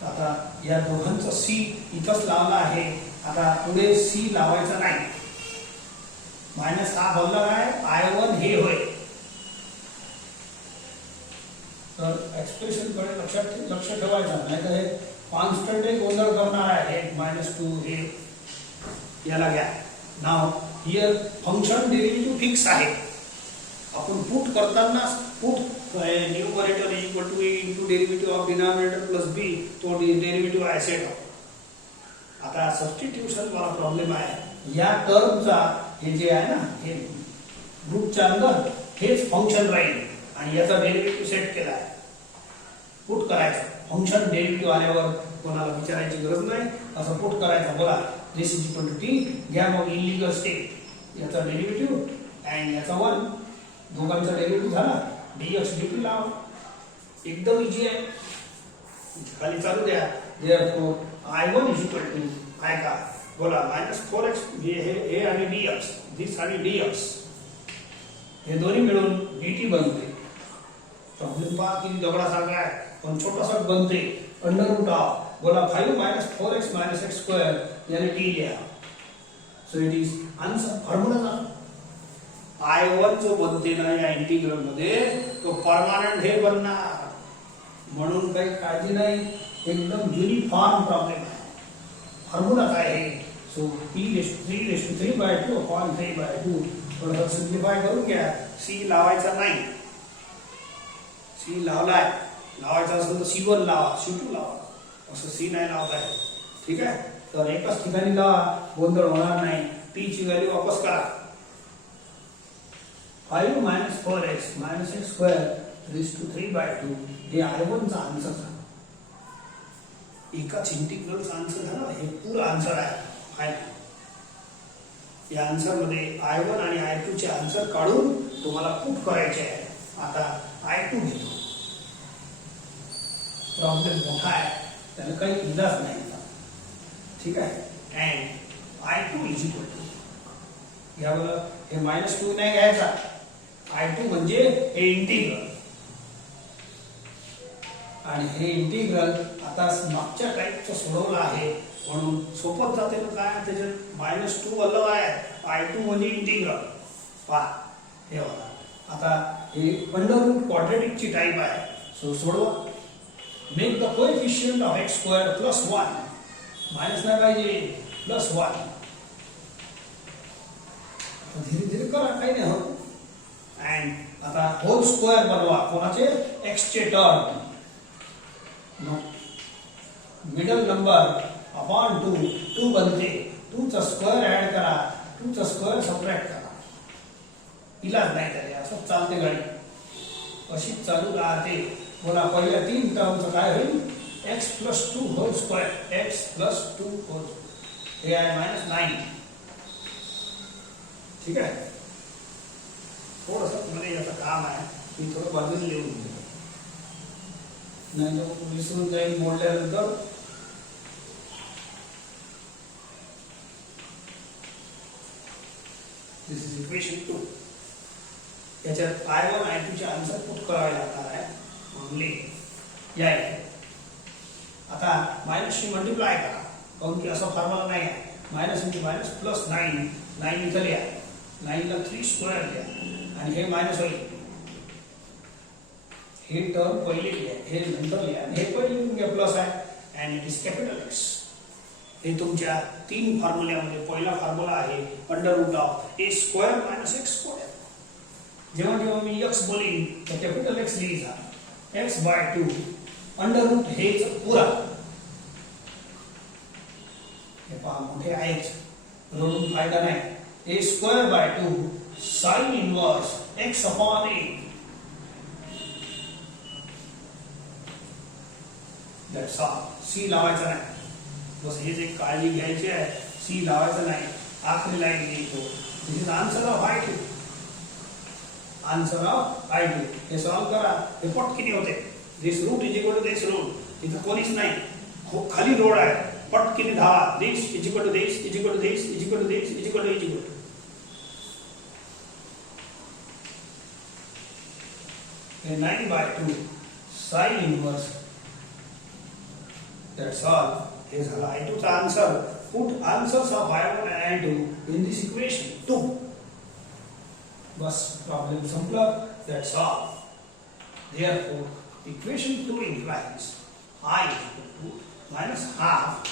आता या दोघांचा सी इथंच लावला आहे. आता पुढे सी लावायचा नाही. मायनस हा बोलला आहे. I1 हे होय. तर एक्सप्रेशन कडे लक्ष ठेवायचं नाही तर हे कॉन्स्टंट एक गोंधळ करणार आहे. -2 हे याला घ्या. नाव हियर फंक्शन डेरिव्हेटिव्ह फिक्स आहे. आपण पुट करताना put numerator equal to a into derivative of denominator plus b तो डेरिव्हेटिव्ह आहे सेट. आता सबस्टिट्यूशन वाला प्रॉब्लेम आहे. या टर्मचा हे जे आहे ना, हे ग्रुपच्या अंदर हेच फंक्शन राहील आणि याचा डेरिव्हेटिव्ह सेट केला आहे. पुट करायचं. फंक्शन डेरिव्हेटिव्ह आल्यावर कोणाला विचारायची गरज नाही. असं पुट करायचं. बोला दिस इज इक्वल टू टी. घ्या मग इलिगल स्टेप. याचा डेरिव्हेटिव्ह आणि याचा 1 दोघांचा डेरिव्हेटिव्ह झाला. dx dt लाव. एकदम इझी आहे. खाली चालू द्या. therefore I1 is equal to I का बोला -4x हे आणि dx दिस आणि dx हे दोन्ही मिळून dt बनते. प्रॉब्लेम पहा किती दगडासारखा आहे पण छोटासा बनते. अंडर रूट ऑफ बोला 5 - 4x - x² याने t लिहा. So it is answer. Formula I1 जो बनते ना या इंटिग्रल मध्ये तो परमनंट हे बनणार. म्हणून काही काळजी नाही. एकदम युनिफॉर्म प्रॉब्लेम आहे. फॉर्म्युला काय आहे? सो p3/2 अपॉन 3/2 थोडं सिम्प्लिफाय करून घ्या. c लावायचा नाही. c लावलाय. लावायचा असेल तर c1 लावा, c2 लावा. असं c नाही लावता आहे. ठीक आहे. तर एकाच ठिकाणी लावा, गोंधळ होणार नाही. p ची व्हॅल्यू वापस करा. 5 - 4x - x² raised to 3/2 हे I1 चा आन्सर झाला. एकाच इंटिग्रलचा आन्सर झाला. हे पूर्ण आन्सर आहे. या आन्सर मध्ये I1 आणि I2 चे आन्सर काढून तुम्हाला पुट करायचे आहे. आता I2 घेतो. प्रॉब्लेम मोठा आहे, त्याला काही इलाज नाही. ठीक आहे. And I2 is equal to, या बघा हे -2 नाही घ्यायचा. I2 म्हणजे हे इंटिग्रल, आणि हे इंटिग्रल आता मागच्या टाईपचं सोडवलं आहे म्हणून सोपत जाते ना. काय त्याच्यात -2 अलग आहे, I2 म्हणजे इंटिग्रल. पहा हे बघा, आता हे अंडर रूट क्वाड्रेटिकची टाईप आहे. सो सोडवा. Make the coefficient of x square plus 1, minus नाही पाहिजे, प्लस 1. धीरे धीरे करा, काही नाही होत. अँड आता होल स्क्वेअर बनवा. कोणाचे? x चे टर्म. मिडल नंबर अपॉन 2 बनते. 2 चा स्क्वेअर ऍड करा, 2 चा स्क्वेअर सबट्रॅक्ट करा. इलाज नाही त्याला, असं चालते गाडी, अशीच चालू राहते. बोला पहिल्या 3 टर्मचं काय होईल? x plus 2 whole square, x plus 2 whole, हे आहे -9. ठीक आहे. थोडंसं मला याचं काम आहे, मी थोडं बाजूला लिहून घेतो, नाही तर विसरून जाईल मोडल्यानंतर. दिस इज इक्वेशन 2. याच्यात I1 I2 चे आन्सर पुट करावे लागणार आहे. म्हणले या इथे आता मायनसशी मल्टिप्लाय करा, काऊन की असा फॉर्म्युला नाही आहे. मायनस इंटू मायनस प्लस 9, 9 इथं लिहा, 9 ला 3 स्क्वेअर लिहा, आणि हे मायनस होईल. हे टर्म पहिले लिहा, हे नंतर लिहा, हे पहिले लिहून घ्या, प्लस आहे. And it is capital X. हे तुमच्या 3 फॉर्म्युल्यामध्ये पहिला फॉर्म्युला आहे under root of a square minus x square. जेव्हा जेव्हा मी x बोलीन तर कॅपिटल X लिहिजा, x/2 अंडर रूट हेच पुरा. हे पहा मोठे आहेच, रडून फायदा नाही. a square by 2 sine inverse x upon a. That's all. c लावायचा नाही, बस हेच एक काळजी घ्यायची आहे, c लावायचं नाही. आखरी लाईन लिहितो, this is answer of I2. Answer of I2. हे सॉल्व करा, हे पटकिनी होते. This root is equal to this root, इथं कोणीच नाही, खाली रोड आहे, पटकिनी धावा. This is equal to this is equal to this is equal to this is equal to is equal to. हे 9/2 साइन इनवर्स. That's all. हे झालं I2 चा answer. Put answers of I1 and I2 in this equation 2. बस problem संपलं. That's all. Therefore, equation 2 implies I equal to minus half.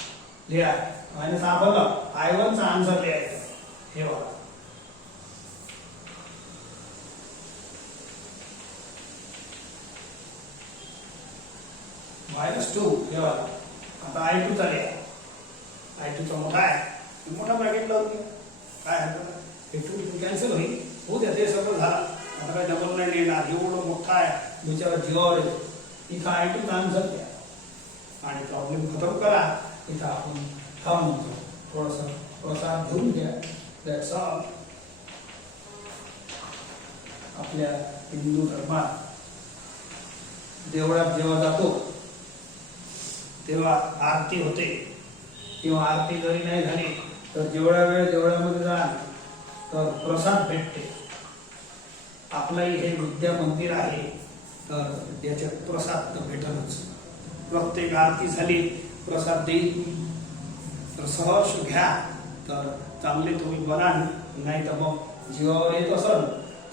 लिहा, minus half होगा. I1 चा answer लिहायचा, हे बघा. -2 हे बघा. आता I2 चा लिहा. I2 चा मोठा आहे, मोठा ब्रॅकेट लावून घ्या, काय हरकत आहे. हे 2 कॅन्सल होईल, होऊ द्या, ते सगळं झालं. आता काय डबल नाही येणार, एवढं मोठा आहे, बिचारा जीवावर येतो. इथं I2 चा आन्सर द्या आणि प्रॉब्लेम खतम करा. इथं आपण थांबतो, थोडंसं प्रसाद घेऊन घ्या. That's all. आपल्या हिंदू धर्मात देवळात जेव्हा जातो तेव्हा आरती होते, किंवा आरती जरी नाही झाली तर जेवढा वेळ देवळामध्ये जा तर प्रसाद भेटते. आपलंही हे विद्या मंदिर आहे, तर याच्यात प्रसाद तर भेटलच. प्रत्येक आरती झाली प्रसाद देईल, तर सहर्ष घ्या. तर चांगले तुम्ही बनाल, नाही तर मग जीवावर येत असेल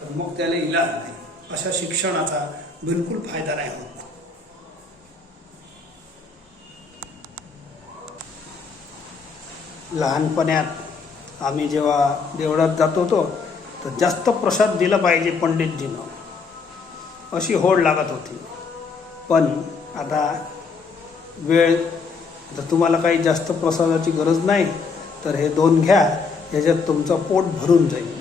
तर मग त्याला इलाज नाही. अशा शिक्षणाचा बिलकुल फायदा नाही होत. लहानपणात आम्ही जेव्हा देवळात जात होतो तर जास्त प्रसाद दिला पाहिजे पंडितजीनं, अशी होड लागत होती. पण आता वेळ, जर तुम्हाला काही जास्त प्रसादाची गरज नाही तर हे 2 घ्या, याच्यात तुमचं पोट भरून जाईल.